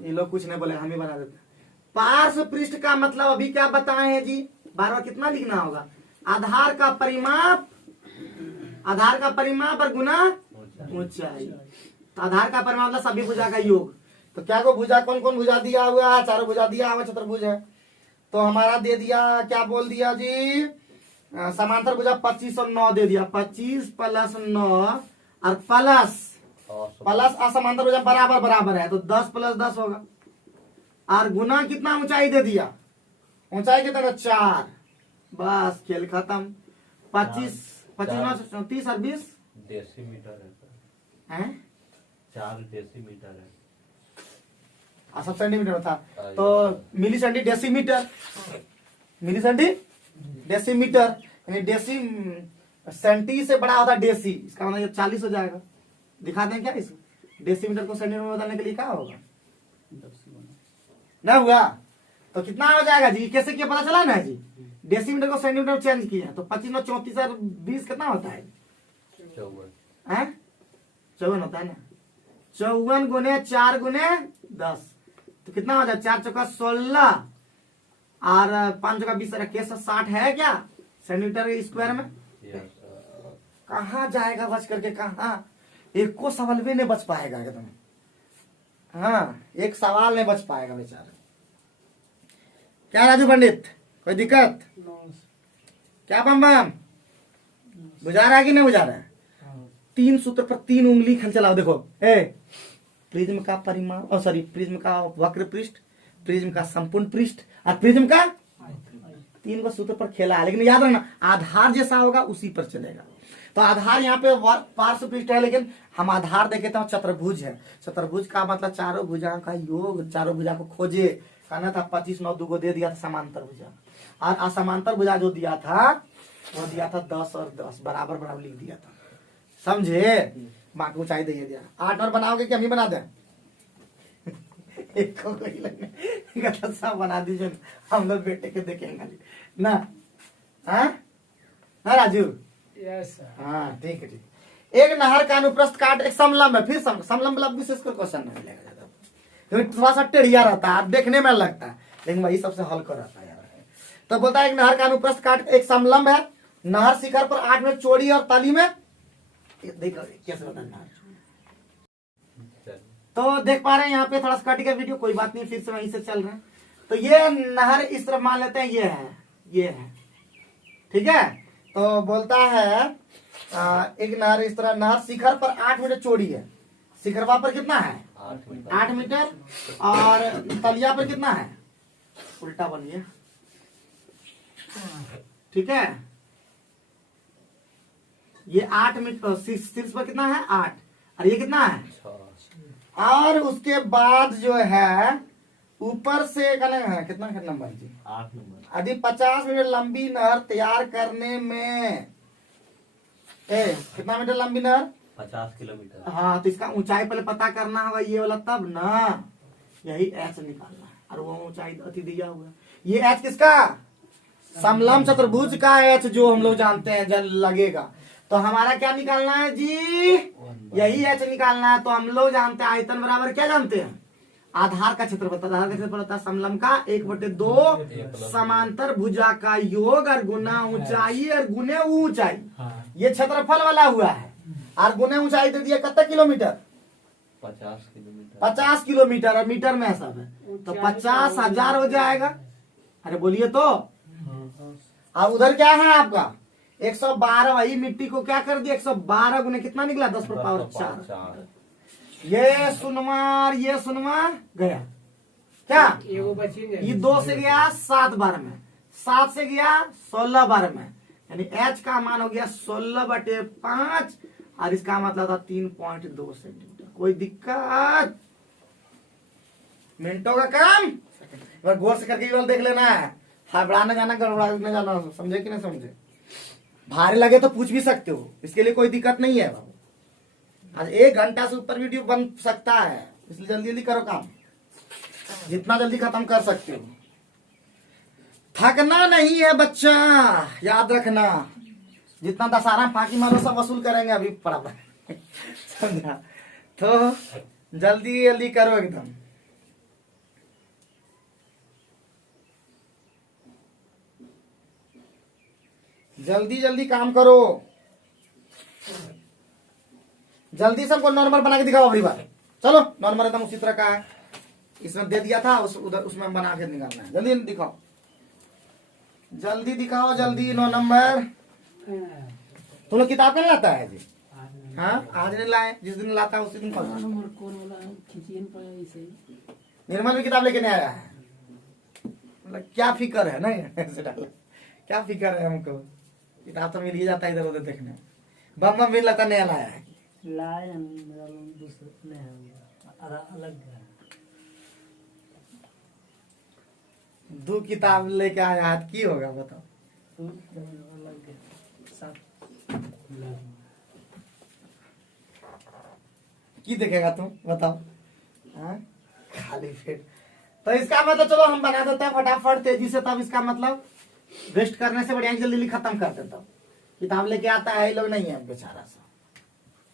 ये लोग कुछ नहीं बोले, हम ही बना देते। पार्श्व पृष्ठ का मतलब अभी क्या बताए हैं जी, बार बार कितना लिखना होगा, आधार का परिमाप और गुना ऊंचाई। तो आधार का परिमाप मतलब सभी भुजा का योग। तो क्या को भुजा कौन कौन भुजा दिया हुआ है, चारों भुजा दिया हुआ, चतुर्भुज है। तो हमारा दे दिया, क्या बोल दिया जी, समांतर भुजा 25 और 9 दे दिया, 25 + 9 और प्लस असमांतर भुजा बराबर बराबर है, तो 10 + 10 होगा। और गुना कितना ऊंचाई दे दिया, ऊंचाई कितना 4, बस खेल खत्म। 25 25 9 30 और 20 डेसीमीटर है, 4 डेसीमीटर है। सब सेंटीमीटर में था, तो मिली सेंटी डेसीमीटर, यानी डेसी सेंटी से बड़ा होता है डेसी, इसका मतलब 40 हो जाएगा। दिखा दें क्या इस डेसीमीटर को सेंटीमीटर में बदलने के लिए क्या होगा, ना हुआ तो कितना हो जाएगा जी, कैसे क्या पता चला ना जी, डेसीमीटर को सेंटीमीटर में चेंज किया तो 25 में 34 और 20 कितना होता है? 54 54 होता है ना। 54 गुने 4 गुने 10 तो कितना हो जाए? 4 चौका 16 और 5 चौका 20 रखे 60 है क्या सेंटीमीटर स्क्वायर में? कहाँ जाएगा बच करके? कहाँ एक को सवाल भी नहीं बच पाएगा एकदम। हाँ एक सवाल नहीं बच पाएगा बेचारा। क्या राजू पंडित कोई दिक्कत? क्या बम बम बुझा रहा है कि नहीं बुझा रहा है? 3 सूत्र पर 3 उंगली खल चलाओ। देखो प्रिज्म का परिमाण सॉरी प्रिज्म का वक्र पृष्ठ, प्रिज्म का संपूर्ण पृष्ठ और प्रिज्म का 3 को सूत्र पर खेला है। लेकिन याद रखना आधार जैसा होगा उसी पर चलेगा। तो आधार यहाँ पे पार्श्व पृष्ठ है, लेकिन हम आधार देखे तो चतुर्भुज है। चतुर्भुज का मतलब चारों भुजा का योग, चारों भुजा को खोजे। कहना था 25 9 2 को दे दिया था समांतर भुजा, और असमांतर भुजा जो दिया था वो दिया था 10 और 10 बराबर बराबर लिख दिया था। समझे? माँ को ऊंचाई दे दिया। 8 और बनाओगे कि हम ही बना दें? एक को कोई लगने सब बना दीजिए, हम लोग बेटे के देखेंगे ना। हाँ राजू? Yes sir. हाँ ठीक है ठीक। एक नहर का अनुप्रस्थ काट एक समलंब है। फिर समलंब मतलब विशेष कर क्वेश्चन नहीं मिलेगा ज्यादा, क्योंकि थोड़ा सा टेढ़िया रहता है, देखने में लगता है, लेकिन वही सबसे हल्का रहता है यार। तो बोलता है एक नहर का अनुप्रस्थ काट एक समलंब है। नहर शिखर पर 8 मीटर चौड़ी और तली में देखो कैसे बता नहर। तो देख पा रहे हैं यहाँ पे थोड़ा सा कट गया वीडियो, कोई बात नहीं, फिर से वहीं से चल रहे हैं। तो ये नहर इस तरफ मान लेते हैं, ये है ठीक है। तो बोलता है एक नहर इस तरह, नहर शिखर पर 8 मीटर चौड़ी है। शिखरवा पर कितना है? 8 मीटर। और तलिया पर कितना है? उल्टा बन गया ठीक है। ये 8 मीटर शीर्ष पर कितना है? 8 और ये कितना है? 6। और उसके बाद जो है ऊपर से कितना नंबर जी? 8 नंबर। यदि 50 मीटर लंबी नहर तैयार करने में कितना मीटर लंबी नहर? 50 किलोमीटर। हाँ तो इसका ऊंचाई पहले पता करना होगा, ये वाला तब ना, यही एच निकालना है। और वो ऊंचाई अति दिया हुआ है। ये एच किसका? समलंब चतुर्भुज का एच जो हम लोग जानते हैं जब लगेगा। तो हमारा क्या निकालना है जी? यही एच निकालना है। तो हम लोग जानते हैं आयतन बराबर क्या जानते हैं? आधार का क्षेत्रफल। आधार का क्षेत्रफल होता है समलंब का 1/2 समांतर भुजा का योग और गुना ऊंचाई और गुने ऊंचाई। ये क्षेत्रफल वाला हुआ है और गुने ऊंचाई दे दिया कितना किलोमीटर? 50 किलोमीटर। 50 किलोमीटर और मीटर में सब है तो 50,000 हो जाएगा। अरे बोलिए तो। अब उधर क्या है आपका? 112। वही मिट्टी को क्या कर दिया? 112 गुने कितना निकला? 10 पर पावर 4। ये सुनवार गया क्या? ये 2 से गया 7 बार में, 7 से गया 16 बार में, यानी एच का मान हो गया 16/5 और इसका मतलब था 3.2 सेंटीमीटर। कोई दिक्कत? मिनटों का काम गौर से करके केवल देख लेना है। हड़बड़ाने जाना गड़बड़ाने जाना, समझे कि नहीं समझे? भारी लगे तो पूछ भी सकते हो, इसके लिए कोई दिक्कत नहीं है बाबू। आज 1 घंटा से ऊपर वीडियो बन सकता है, इसलिए जल्दी जल्दी करो काम, जितना जल्दी खत्म कर सकते हो। थकना नहीं है बच्चा, याद रखना। जितना दशहरा फाकी मारो सब वसूल करेंगे अभी बराबर समझा? तो जल्दी जल्दी करो एकदम। जल्दी जल्दी काम करो, जल्दी सबको नॉर्मल बना के दिखाओ अगली बार। चलो नॉर्मल एकदम उसी तरह का है, इसमें दे दिया था उधर उसमें बना के निकालना है। जल्दी दिखाओ, जल्दी दिखाओ, जल्दी 9 नंबर। तुम लोग किताब नहीं लाता है जी? हाँ आज नहीं लाए, जिस दिन लाता है उसी दिन पढ़ा। निर्मल भी किताब लेके नहीं आया है, मतलब क्या फिक्र है ना ऐसे डाला, क्या फिक्र है हमको? किताब तो मिल ही जाता है इधर उधर देखने। बम बम भी लगता नया लाया है। दो किताब लेके आया है, की होगा बताओ? की देखेगा तुम बताओ? हाँ? खाली पेट। तो इसका मतलब चलो हम बना देते हैं फटाफट तेजी से। तब इसका मतलब वेस्ट करने से बढ़िया जल्दी खत्म कर देता हूँ। किताब लेके आता है, ये लोग नहीं है बेचारा सा।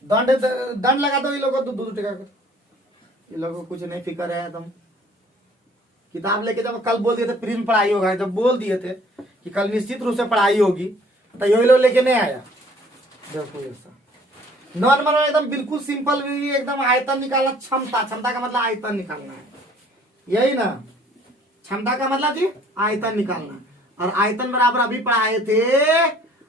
दंड लगा दो ये लोगों को, 2-2 टका का। ये लोगों को कुछ नहीं फिक्र है एकदम। किताब लेके जब कल बोल दिए थे प्रिज्म पढ़ाई होगा, जब बोल दिए थे कि कल निश्चित रूप से पढ़ाई होगी, तो ये लोग लेके नहीं आया। देखो ऐसा नॉर्मल एकदम बिल्कुल सिंपल भी, एकदम आयतन निकालना, क्षमता, क्षमता का मतलब आयतन निकालना है, यही ना। क्षमता का मतलब जी आयतन निकालना। और आयतन बराबर अभी पढ़ाए थे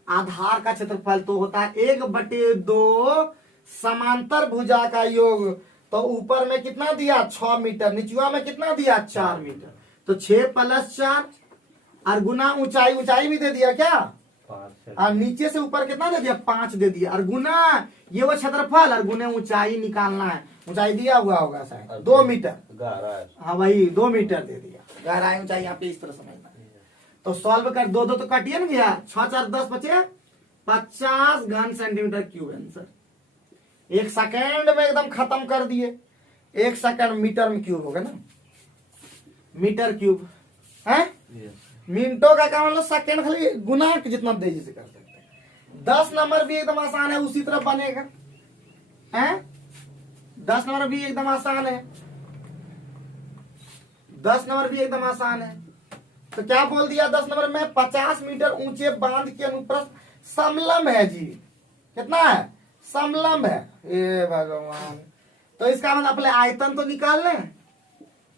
आधार का क्षेत्रफल, तो होता है 1/2 समांतर भुजा का योग। तो ऊपर में कितना दिया 6 मीटर, निचुआ में कितना दिया 4 मीटर। तो 6 + 4 और गुना ऊंचाई, ऊंचाई भी दे दिया क्या, 5 और नीचे से ऊपर कितना दे दिया 5 दे दिया, और गुना ये वो क्षेत्रफल और गुने ऊंचाई निकालना है। ऊंचाई दिया हुआ होगा शायद 2 मीटर, हाँ वही 2 मीटर दे दिया। गहराई ऊंचाई यहाँ पे इस तरह समझना है। तो सॉल्व कर, 2 तो कटिए ना गया, 6 4 10 बचे 50 घन सेंटीमीटर क्यूब आंसर। 1 सेकेंड में एकदम खत्म कर दिए। 1 सेकेंड मीटर में क्यूब होगा ना, मीटर क्यूब है। मिनटों का काम मतलब सेकेंड, खाली गुना जितना तेजी से कर सकते हैं। 10 नंबर भी एकदम आसान है, उसी तरह बनेगा है। 10 नंबर भी एकदम आसान है, 10 नंबर भी एकदम आसान है। तो क्या बोल दिया 10 नंबर में, 50 मीटर ऊंचे बांध के अनुप्रस्थ समलंब है जी। कितना है, समलंब है। हे भगवान, तो इसका मतलब पहले आयतन तो निकाल लें।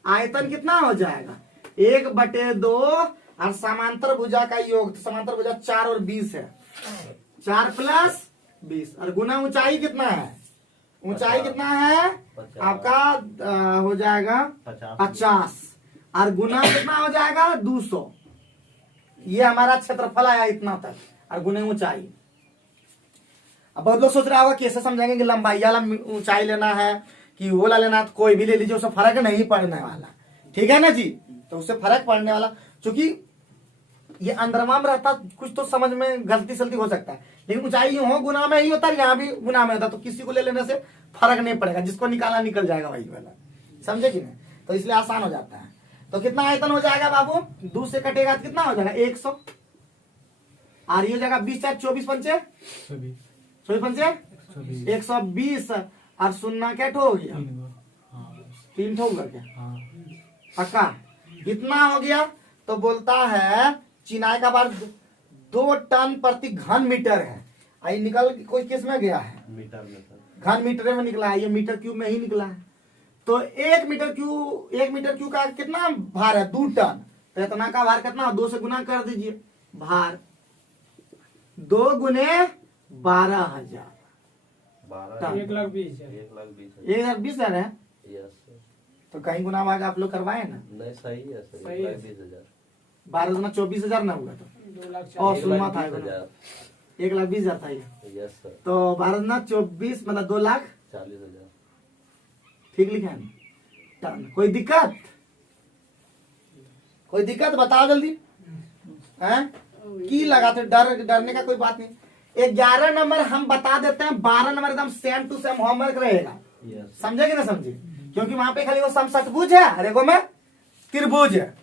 आयतन कितना हो जाएगा 1/2 और समांतर भुजा का योग, तो समांतर भुजा 4 और 20 है, 4 + 20 और गुना ऊंचाई कितना है, ऊंचाई कितना है आपका हो जाएगा 50 और गुना कितना हो जाएगा 200। ये हमारा क्षेत्रफल आया इतना तक और गुने ऊंचाई। अब बहुत लोग सोच रहा होगा कैसे समझाएंगे कि लंबाई वाला ऊंचाई लेना है कि वो ला लेना है, तो कोई भी ले लीजिए, उससे फर्क नहीं पड़ने वाला, ठीक है ना जी। तो उससे फर्क पड़ने वाला, क्योंकि ये अंदरमा में रहता, कुछ तो समझ में गलती सलती हो सकता है, लेकिन ऊंचाई यूं हो गुना में ही होता है, यहाँ भी गुना में होता, तो किसी को ले लेने से फर्क नहीं पड़ेगा, जिसको निकालना निकल जाएगा वही वाला, समझे कि नहीं। तो इसलिए आसान हो जाता है। तो कितना आयतन हो जाएगा बाबू, 2 से कटेगा तो कितना हो जाएगा 100, और ये हो जाएगा 20 4 24 पंचे 24 पंचे 120 और 0 क्या ठो हो गया 3 ठो होगा क्या, पक्का कितना हो गया। तो बोलता है चिनाई का भार 2 टन प्रति घन मीटर है। आई निकल कोई किस में गया है, मीटर में, घन मीटर में निकला है, ये मीटर क्यूब में ही निकला है। तो 1 मीटर क्यूब का कितना भार है 2 टन। तो इतना का भार कितना, 2 से गुना कर दीजिए, भार 2 × 12,000 1,20,000 है। तो कहीं गुना भाग आप लोग करवाए ना, नहीं सही है, सही है। 20,000 12 गुना 24,000 ना हुआ, तो 2,40,000 और सुनना था 1,20,000 था ये। यस सर, तो 12 गुना 24 मतलब 2,40,000, 40,000। ठीक लिखा है टन। कोई दिक्कत, कोई दिक्कत बताओ जल्दी हैं। की लगाते डरने का कोई बात नहीं। 11 नंबर हम बता देते हैं, 12 नंबर एकदम सेम टू सेम होमवर्क रहेगा, यस समझे कि ना समझे, क्योंकि वहां पे खाली वो समषटभुज है और एगो में त्रिभुज है,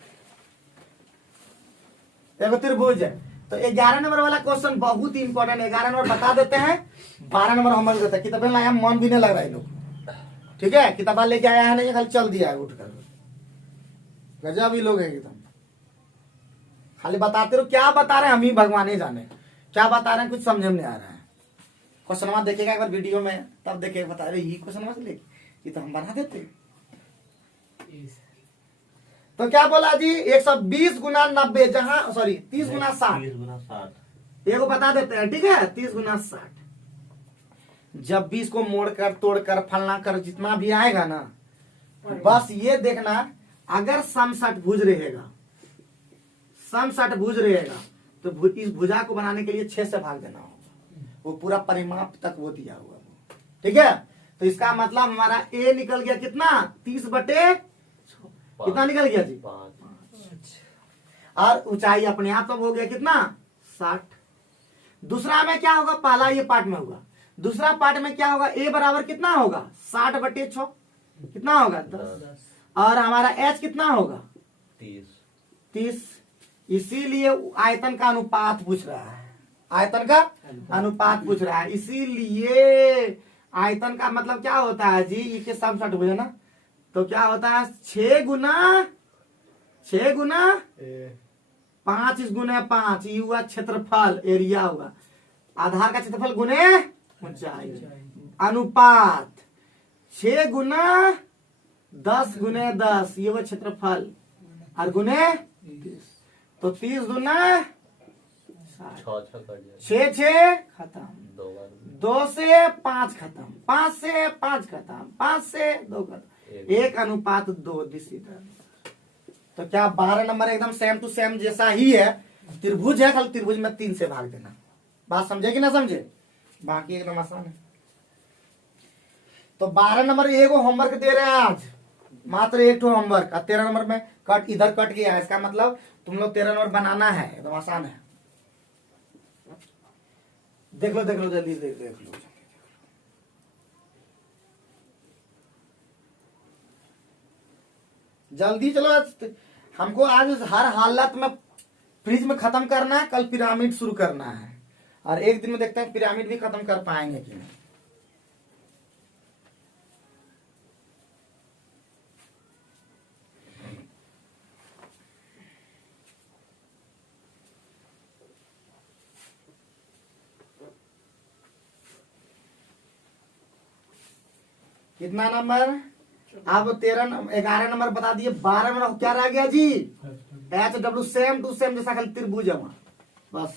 एगो त्रिभुज है। तो 11 नंबर वाला क्वेश्चन बहुत ही इंपॉर्टेंट है। 11 नंबर बता देते हैं, 12 नंबर होमवर्क देते हैं। किताबें लाया, मन भी नहीं लग रहा है लोग, ठीक है। किताबा लेके आया है नहीं, खाली चल दिया है उठकर, गजब ही लोग है एकदम। खाली बताते रहो, क्या बता रहे हैं हम ही भगवान ही जाने, क्या बता रहे हैं कुछ समझ में नहीं आ रहा है। क्वेश्चन देखेगा एक बार वीडियो में, तब देखेगा बता रहे ये क्वेश्चन से लेके ये तो हम बना देते। तो क्या बोला जी 120 × 90, जहां सॉरी 30 × 60, 30 × 60 ये को बता देते हैं, ठीक है। 30 × 60 जब भी इसको मोड़कर तोड़कर फलना कर जितना भी आएगा ना, बस ये देखना अगर समषटभुज रहेगा, समषटभुज रहेगा तो इस भुजा को बनाने के लिए 6 से भाग देना होगा, वो पूरा परिमाप तक वो दिया हुआ, ठीक है। तो इसका मतलब हमारा ए निकल गया कितना 30/6, कितना निकल गया जी 5। और ऊंचाई अपने आप तब हो गया कितना 60। दूसरा में क्या होगा, पहला ये पार्ट में होगा, दूसरा पार्ट में क्या होगा, ए बराबर कितना होगा 60/6, कितना होगा 10, और हमारा एच कितना होगा 30। 30, इसीलिए आयतन का अनुपात पूछ रहा है, आयतन का अनुपात पूछ रहा है। इसीलिए आयतन का मतलब क्या होता है जी, ये के सम षटभुज है ना, तो क्या होता है 6 गुना 5 इस गुने 5, ये हुआ क्षेत्रफल, एरिया हुआ, आधार का क्षेत्रफल गुने ऊंचाई, अनुपात 6 गुना 10 गुने 10, ये हुआ क्षेत्रफल, और गुने तो 30 गुना 6 खत्म, 2 से 5 खत्म, 5 से 5 खत्म, 5 से 2 खत्म, 1:2 दिस इज। तो क्या 12 नंबर एकदम सेम टू सेम जैसा ही है, त्रिभुज है, खाली त्रिभुज में 3 से भाग देना। बात समझे कि ना समझे, बाकी एकदम आसान है। तो 12 नंबर एगो होमवर्क दे रहे हैं आज, मात्र 1 होमवर्क, 13 नंबर में कट इधर कट गया है, इसका मतलब तुम लोग 13 नंबर बनाना है, एकदम आसान है। देख लो जल्दी देख लो। जल्दी चलो, हमको आज हर हालत में प्रिज्म खत्म करना है, कल पिरामिड शुरू करना है, और एक दिन में देखते हैं पिरामिड भी खत्म कर पाएंगे कि नहीं। कितना नंबर, अब 11 नंबर बता दिए। 12 नंबर क्या रह गया जी, HW सेम टू सेम जैसा खाली त्रिभुज है बस।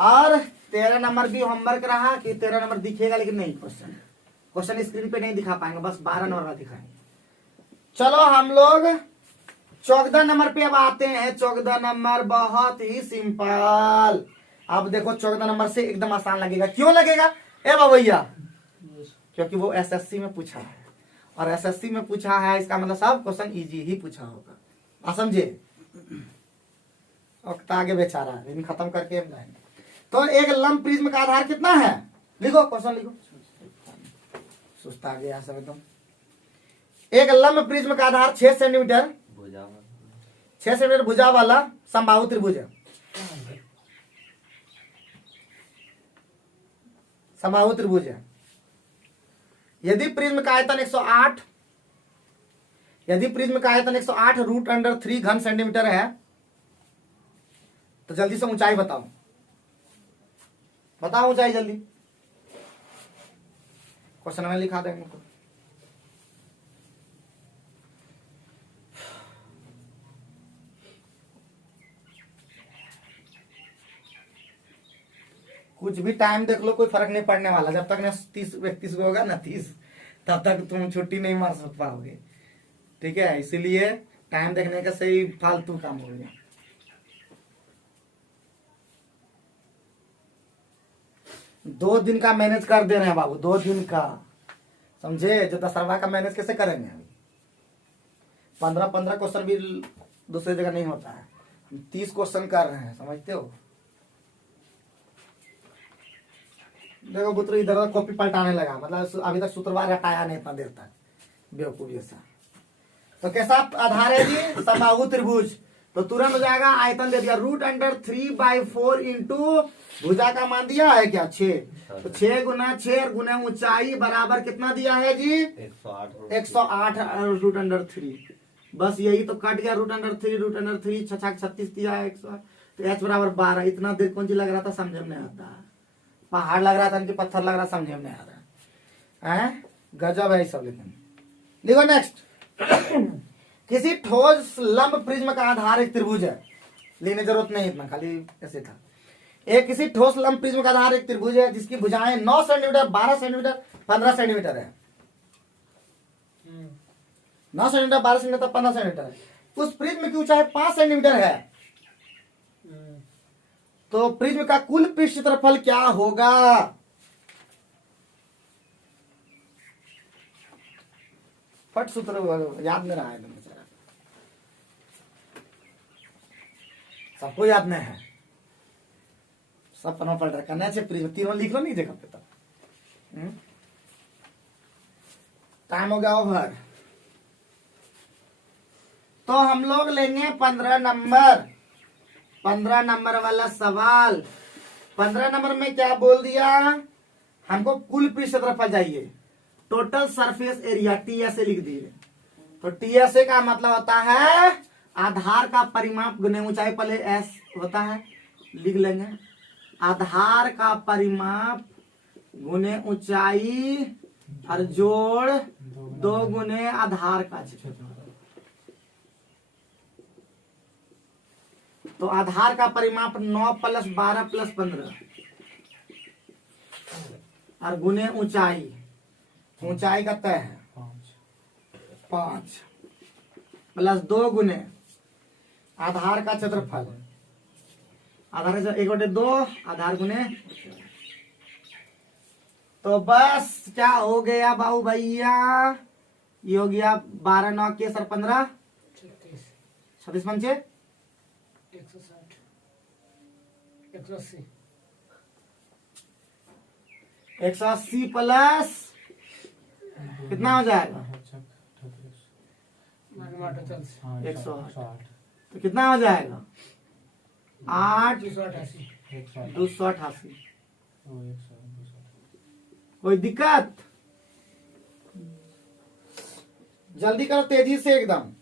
और 13 नंबर भी होमवर्क रहा कि 13 नंबर दिखेगा, लेकिन नहीं, क्वेश्चन स्क्रीन पे नहीं दिखा पाएंगे, बस 12 नंबर दिखाएंगे। चलो हम लोग 14 नंबर पे अब आते हैं। 14 नंबर बहुत ही सिंपल। अब देखो 14 नंबर से एकदम आसान लगेगा। क्यों लगेगा ए भैया, क्योंकि वो एसएससी में पूछा है, और एसएससी में पूछा है इसका मतलब सब क्वेश्चन इजी ही पूछा होगा। आप समझे, वक्त आगे बेचारा, लेकिन खत्म करके हम जाएंगे। तो एक लंब प्रिज्म का आधार कितना है, लिखो क्वेश्चन लिखो, सुस्ता गया सब एकदम। एक लंब प्रिज्म का आधार 6 सेंटीमीटर 6 सेंटीमीटर भुजा वाला समबाहु त्रिभुज है। समबाहु त्रिभुज है। यदि प्रिज्म का आयतन 108 √3 घन सेंटीमीटर है, तो जल्दी से ऊंचाई बताओ ऊंचाई जल्दी, क्वेश्चन में लिखा देंगे तो। कुछ भी टाइम देख लो, कोई फर्क नहीं पड़ने वाला। जब तक ना 30 को होगा ना 30, तब तक तुम छुट्टी नहीं मार पाओगे, ठीक है। इसीलिए टाइम देखने का सही फालतू काम हो गया। दो दिन का मैनेज कर दे रहे हैं बाबू, 2 दिन का, समझे। जो दसरवा का मैनेज कैसे करेंगे, 15 क्वेश्चन भी दूसरी जगह नहीं होता है, 30 क्वेश्चन कर रहे हैं, समझते हो। देखो पुत्र इधर कॉपी पलटाने लगा, मतलब अभी तक सूत्रवार हटाया नहीं इतना देर तक, बेवकूफ जैसा। तो कैसा आधार है जी, समबाहु त्रिभुज। तो तुरंत हो जाएगा, आयतन दे दिया √3/4 इंटू भुजा का मान दिया है क्या 6, तो 6 गुना 6 गुना ऊंचाई बराबर कितना दिया है जी 108 √3। बस यही तो कट गया, √3 6 36 दिया है 108, तो H बराबर 12। इतना देर कौन सी लग रहा था, समझ में नहीं आता। पहाड़ लग रहा था कि पत्थर लग रहा, समझ में नहीं आ रहा है। गजब है सब। लेकिन देखो नेक्स्ट, किसी ठोस लंब प्रिज्म का आधार एक त्रिभुज है, लेने जरूरत नहीं इतना, खाली ऐसे था। एक किसी ठोस लंब प्रिज्म का आधार एक त्रिभुज है जिसकी भुजाएं 9 सेंटीमीटर 12 सेंटीमीटर 15 सेंटीमीटर है। 9 सेंटीमीटर 12 सेंटीमीटर 15 सेंटीमीटर है। उस प्रिज्म की ऊंचाई 5 सेंटीमीटर है, तो प्रिज्म का कुल पृष्ठ क्षेत्रफल क्या होगा। फट सूत्र याद नहीं रहा है बेचारा, सबको याद नहीं है, सब पढ़ना पड़ रहा है। करना चाहिए प्रिज्म, तीनों लिख लो नहीं जगह पे तब। टाइम हो गया ओवर। तो हम लोग लेंगे 15 नंबर। 15 नंबर वाला सवाल। 15 नंबर में क्या बोल दिया, हमको कुल पृष्ठ क्षेत्रफल चाहिए, टोटल सरफेस एरिया टीएसए लिख दिए। तो टीएसए का मतलब होता है आधार का परिमाप गुने ऊंचाई, पहले एस होता है लिख लेंगे, आधार का परिमाप गुने ऊंचाई और जोड़ 2 गुने आधार का क्षेत्रफल। तो आधार का परिमाप 9 + 12 + 15 और गुने ऊंचाई, ऊंचाई का तय है 5 + 2 गुने आधार का क्षेत्रफल, आधार का 1/2 आधार गुने। तो बस क्या हो गया बाबू भैया, ये हो गया 12 9 के सर 15 36 26 पंचे 160 180 180 प्लस कितना हो जाएगा, 108। तो कितना हो जाएगा 8 288 288। कोई दिक्कत, जल्दी करो तेजी से एकदम।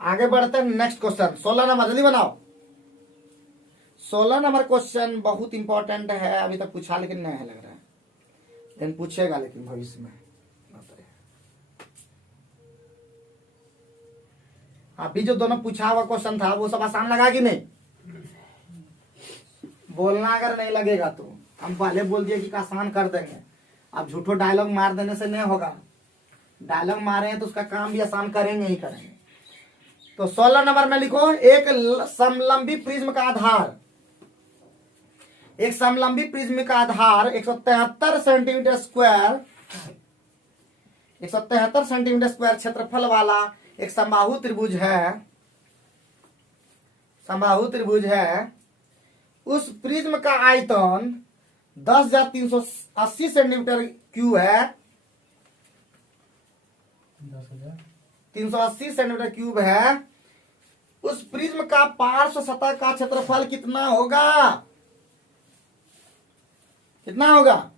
आगे बढ़ते हैं नेक्स्ट क्वेश्चन 16 नंबर, जल्दी बनाओ। 16 नंबर क्वेश्चन बहुत इंपॉर्टेंट है, अभी तक पूछा लेकिन नहीं लग रहा है, लेकिन पूछेगा लेकिन भविष्य में। अभी जो दोनों पूछा हुआ क्वेश्चन था वो सब आसान लगा कि नहीं, बोलना अगर नहीं लगेगा तो हम पहले बोल दिए कि आसान कर देंगे, अब झूठो डायलॉग मार देने से नहीं होगा, डायलॉग मारे हैं तो उसका काम भी आसान करेंगे ही करेंगे। तो 16 नंबर में लिखो, एक समलंबी प्रिज्म का आधार, एक समलंबी प्रिज्म का आधार 173 सेंटीमीटर स्क्वायर, 173 सेंटीमीटर स्क्वायर क्षेत्रफल वाला एक समबाहु त्रिभुज है, समबाहु त्रिभुज है। उस प्रिज्म का आयतन 10,380 सेंटीमीटर क्यूब है, 380 सेंटीमीटर क्यूब है। उस प्रिज्म का पार्श्व सतह का क्षेत्रफल कितना होगा, कितना होगा।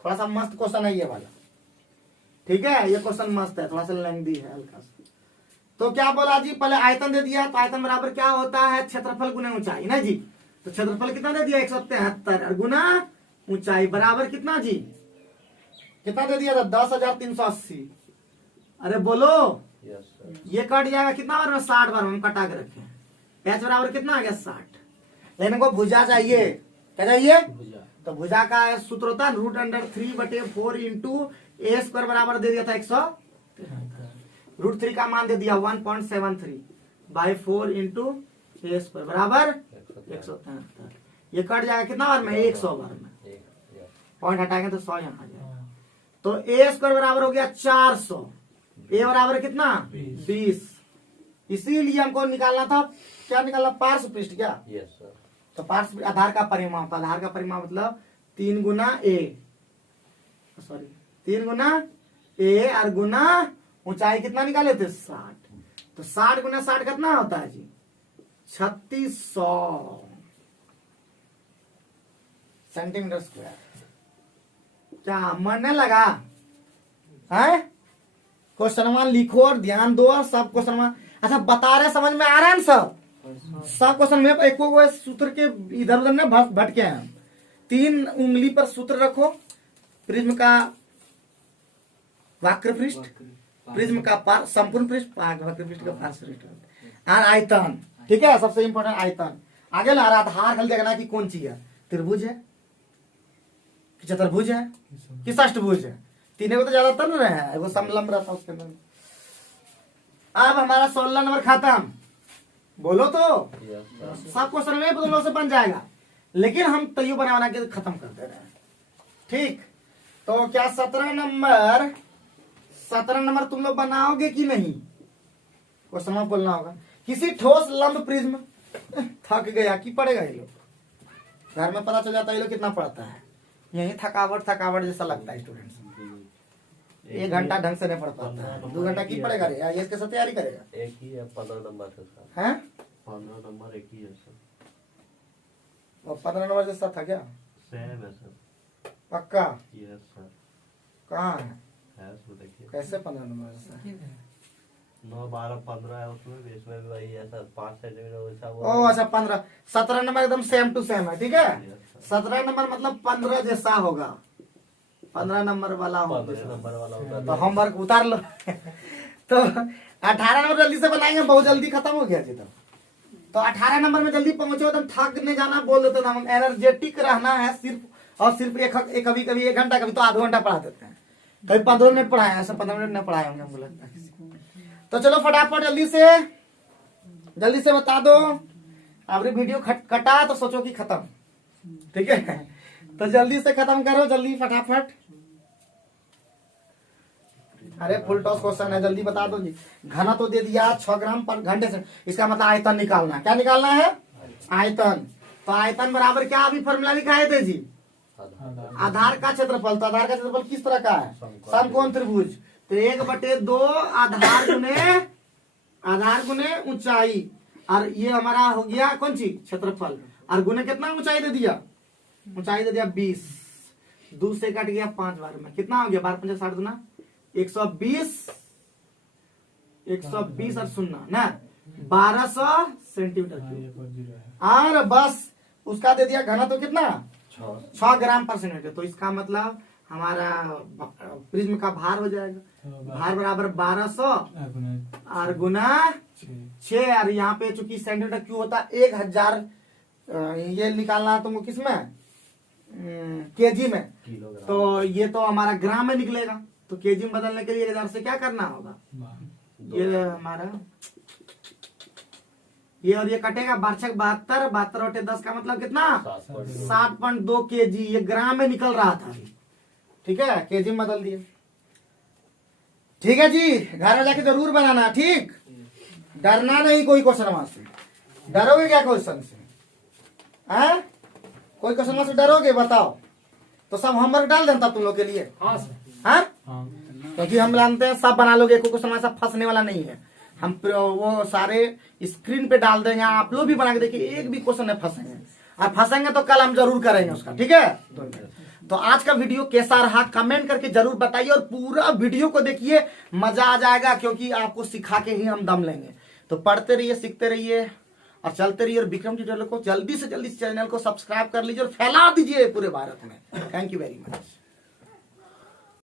थोड़ा सा मस्त क्वेश्चन है ये वाला, ठीक है, ये क्वेश्चन मस्त है, थोड़ा सा लेंथी है हल्का सा। तो क्या बोला जी, पहले आयतन दे दिया, तो आयतन बराबर क्या होता है क्षेत्रफल गुना ऊंचाई ना जी। तो क्षेत्रफल कितना दे दिया 173 और गुना ऊंचाई बराबर कितना जी, कितना दे दिया था 10,380। अरे बोलो, यस सर, ये कट जाएगा कितना बार में, 60 बार में हम कटा के रखे। एच बराबर कितना आ गया 60, लेकिन हमको भुजा चाहिए, क्या चाहिए, भुजा तो भुजा का सूत्र होता है √3/4 इंटू ए स्क्वायर बराबर दे दिया था 100, √3 का मान दे दिया 1.73 बाई 4 इंटू ए स्क्वायर बराबर 173। ये कट जाएगा कितना बार में, 100 बार में, पॉइंट हटाएंगे तो 100 यहाँ आ जाएगा। तो ए स्क्वायर बराबर हो गया 400, ए बराबर कितना 20। इसीलिए हमको निकालना था, क्या निकालना, पार्श्व पृष्ठ क्या, यस सर, तो पार्श्व आधार का परिमाप, आधार का परिमाप मतलब 3 गुना ए, सॉरी 3 गुना ए और गुना ऊंचाई कितना निकाले थे 60। तो 60 गुना 60 कितना होता है जी 3600 सेंटीमीटर स्क्वायर। क्या मन नहीं लगा है, क्वेश्चन लिखो और ध्यान दो और सब क्वेश्चन, अच्छा बता रहे समझ में आ रहा है ना सब क्वेश्चन में एक सूत्र के इधर उधर में भटके हैं। 3 उंगली पर सूत्र रखो, प्रिज्म का वक्र पृष्ठ, प्रिज्म का संपूर्ण पृष्ठ, वक्र पृष्ठ का पार्श्व पृष्ठ और आयतन, ठीक है, सबसे इंपॉर्टेंट आयतन। आगे ला आधार खाली देखना कि कौन चीज है, त्रिभुज है कि चतुर्भुज है कि षष्ठभुज है, तीनों को तो ज्यादातर न है, वो समलंब रहता उसके अंदर। अब हमारा 16 नंबर खत्म, बोलो तो यस सर, सब क्वेश्चन में दोनों से बन जाएगा, लेकिन हम तैयो बना के खत्म कर दे रहे हैं, ठीक। तो क्या 17 नंबर तुम लोग बनाओगे कि नहीं, क्वेश्चन में बोलना होगा। किसी ठोस लंब प्रिज्म, थक गया कि पड़ेगा ये लोग, घर में पता चल जाता है ये लोग कितना पढ़ता है, यही थकावट जैसा लगता है स्टूडेंट्स, 1 घंटा ढंग से नहीं पढ़ पाता है। 2 घंटा की पढ़ेगा रे? IAS के साथ तैयारी करेगा? एक ही है 15 नंबर से सर। हैं? 15 नंबर एक ही है सर। और 15 नंबर के साथ था क्या? सेम है सर। पक्का? Yes sir. कहाँ है? है उसमें देखिए। कैसे 15 नंबर के साथ? 9, 12, 15 है उसमें भी, इसमें भी वही है सर। 5 सेंटीमीटर वैसा ओ अच्छा 15, 17 नंबर एकदम सेम टू सेम है, ठीक है। 17 नंबर मतलब 15 जैसा होगा, 15 नंबर वाला होगा। 15 नंबर वाला होता तो है। होमवर्क उतार लो। तो 18 नंबर जल्दी से बनाएंगे, बहुत जल्दी खत्म हो गया जी। तो 18 नंबर में जल्दी पहुंचो, एकदम थकने जाना बोल देते ना, हम एनर्जेटिक रहना है सिर्फ और सिर्फ। कभी कभी 1 घंटा, कभी तो आधा घंटा पढ़ा देते हैं, कभी 15 मिनट पढ़ाए, ऐसा 15 मिनट नहीं पढ़ाए होंगे हमको लगता है। तो चलो फटाफट जल्दी से बता दो। अभी वीडियो कटा तो सोचो कि खत्म, ठीक है। तो जल्दी से खत्म करो, जल्दी फटाफट। अरे फुल टॉस क्वेश्चन है, जल्दी बता दो जी। घना तो दे दिया 6 ग्राम पर घंटे से, इसका मतलब आयतन निकालना है। क्या निकालना है? आयतन। तो आयतन बराबर क्या अभी फॉर्मूला लिखाए थे जी? आधार का क्षेत्रफल। तो आधार का क्षेत्रफल किस तरह का है? समकोण त्रिभुज। तो 1/2 आधार गुने ऊंचाई, और ये हमारा हो गया कौन सी? क्षेत्रफल। और गुने कितना ऊंचाई दे दिया? ऊंचाई दे दिया 20। 2 से कट गया 5 बार में, कितना हो गया? 12 50 60 गुना 120 और 0 ना 1200 सेंटीमीटर क्यूब। और बस उसका दे दिया घना तो कितना? 6 ग्राम पर सेंटीमीटर। तो इसका मतलब हमारा प्रिज्म का भार हो जाएगा, भार बराबर 1200 और गुना 6। और यहाँ पे चूंकि सेंटीमीटर क्यूब होता है 1000, ये निकालना है तुमको किसमें? केजी में। तो ये तो हमारा ग्राम में निकलेगा, तो केजी में बदलने के लिए 1000 से क्या करना होगा? ये हमारा ये और ये कटेगा, 12 72, 72 10 का मतलब कितना? 7.2 केजी। ये ग्राम में निकल रहा था, ठीक है, केजी में बदल दिए। ठीक है जी, घर में जाके जरूर बनाना, ठीक। डरना नहीं कोई क्वेश्चन से। डरोगे क्या क्वेश्चन से? हैं? कोई क्वेश्चन से डरोगे? बताओ तो सब होमवर्क डाल देता तुम लोग के लिए। हाँ सर। हाँ, क्योंकि हम जानते हैं सब बना लोगे, कोई क्वेश्चन ऐसा फंसने वाला नहीं है। हम वो सारे स्क्रीन पे डाल देंगे, आप लोग भी बना के देखिए, एक भी क्वेश्चन नहीं फंसेंगे। और फंसेंगे तो कल हम जरूर करेंगे उसका, ठीक है। तो आज का वीडियो कैसा रहा कमेंट करके जरूर बताइए, और पूरा वीडियो को देखिए, मजा आ जाएगा, क्योंकि आपको सिखा के ही हम दम लेंगे। तो पढ़ते रहिए, सीखते रहिए और चलते रहिए। और विक्रम ट्यूटोरियल को जल्दी से जल्दी चैनल को सब्सक्राइब कर लीजिए और फैला दीजिए पूरे भारत में। Thank you very much.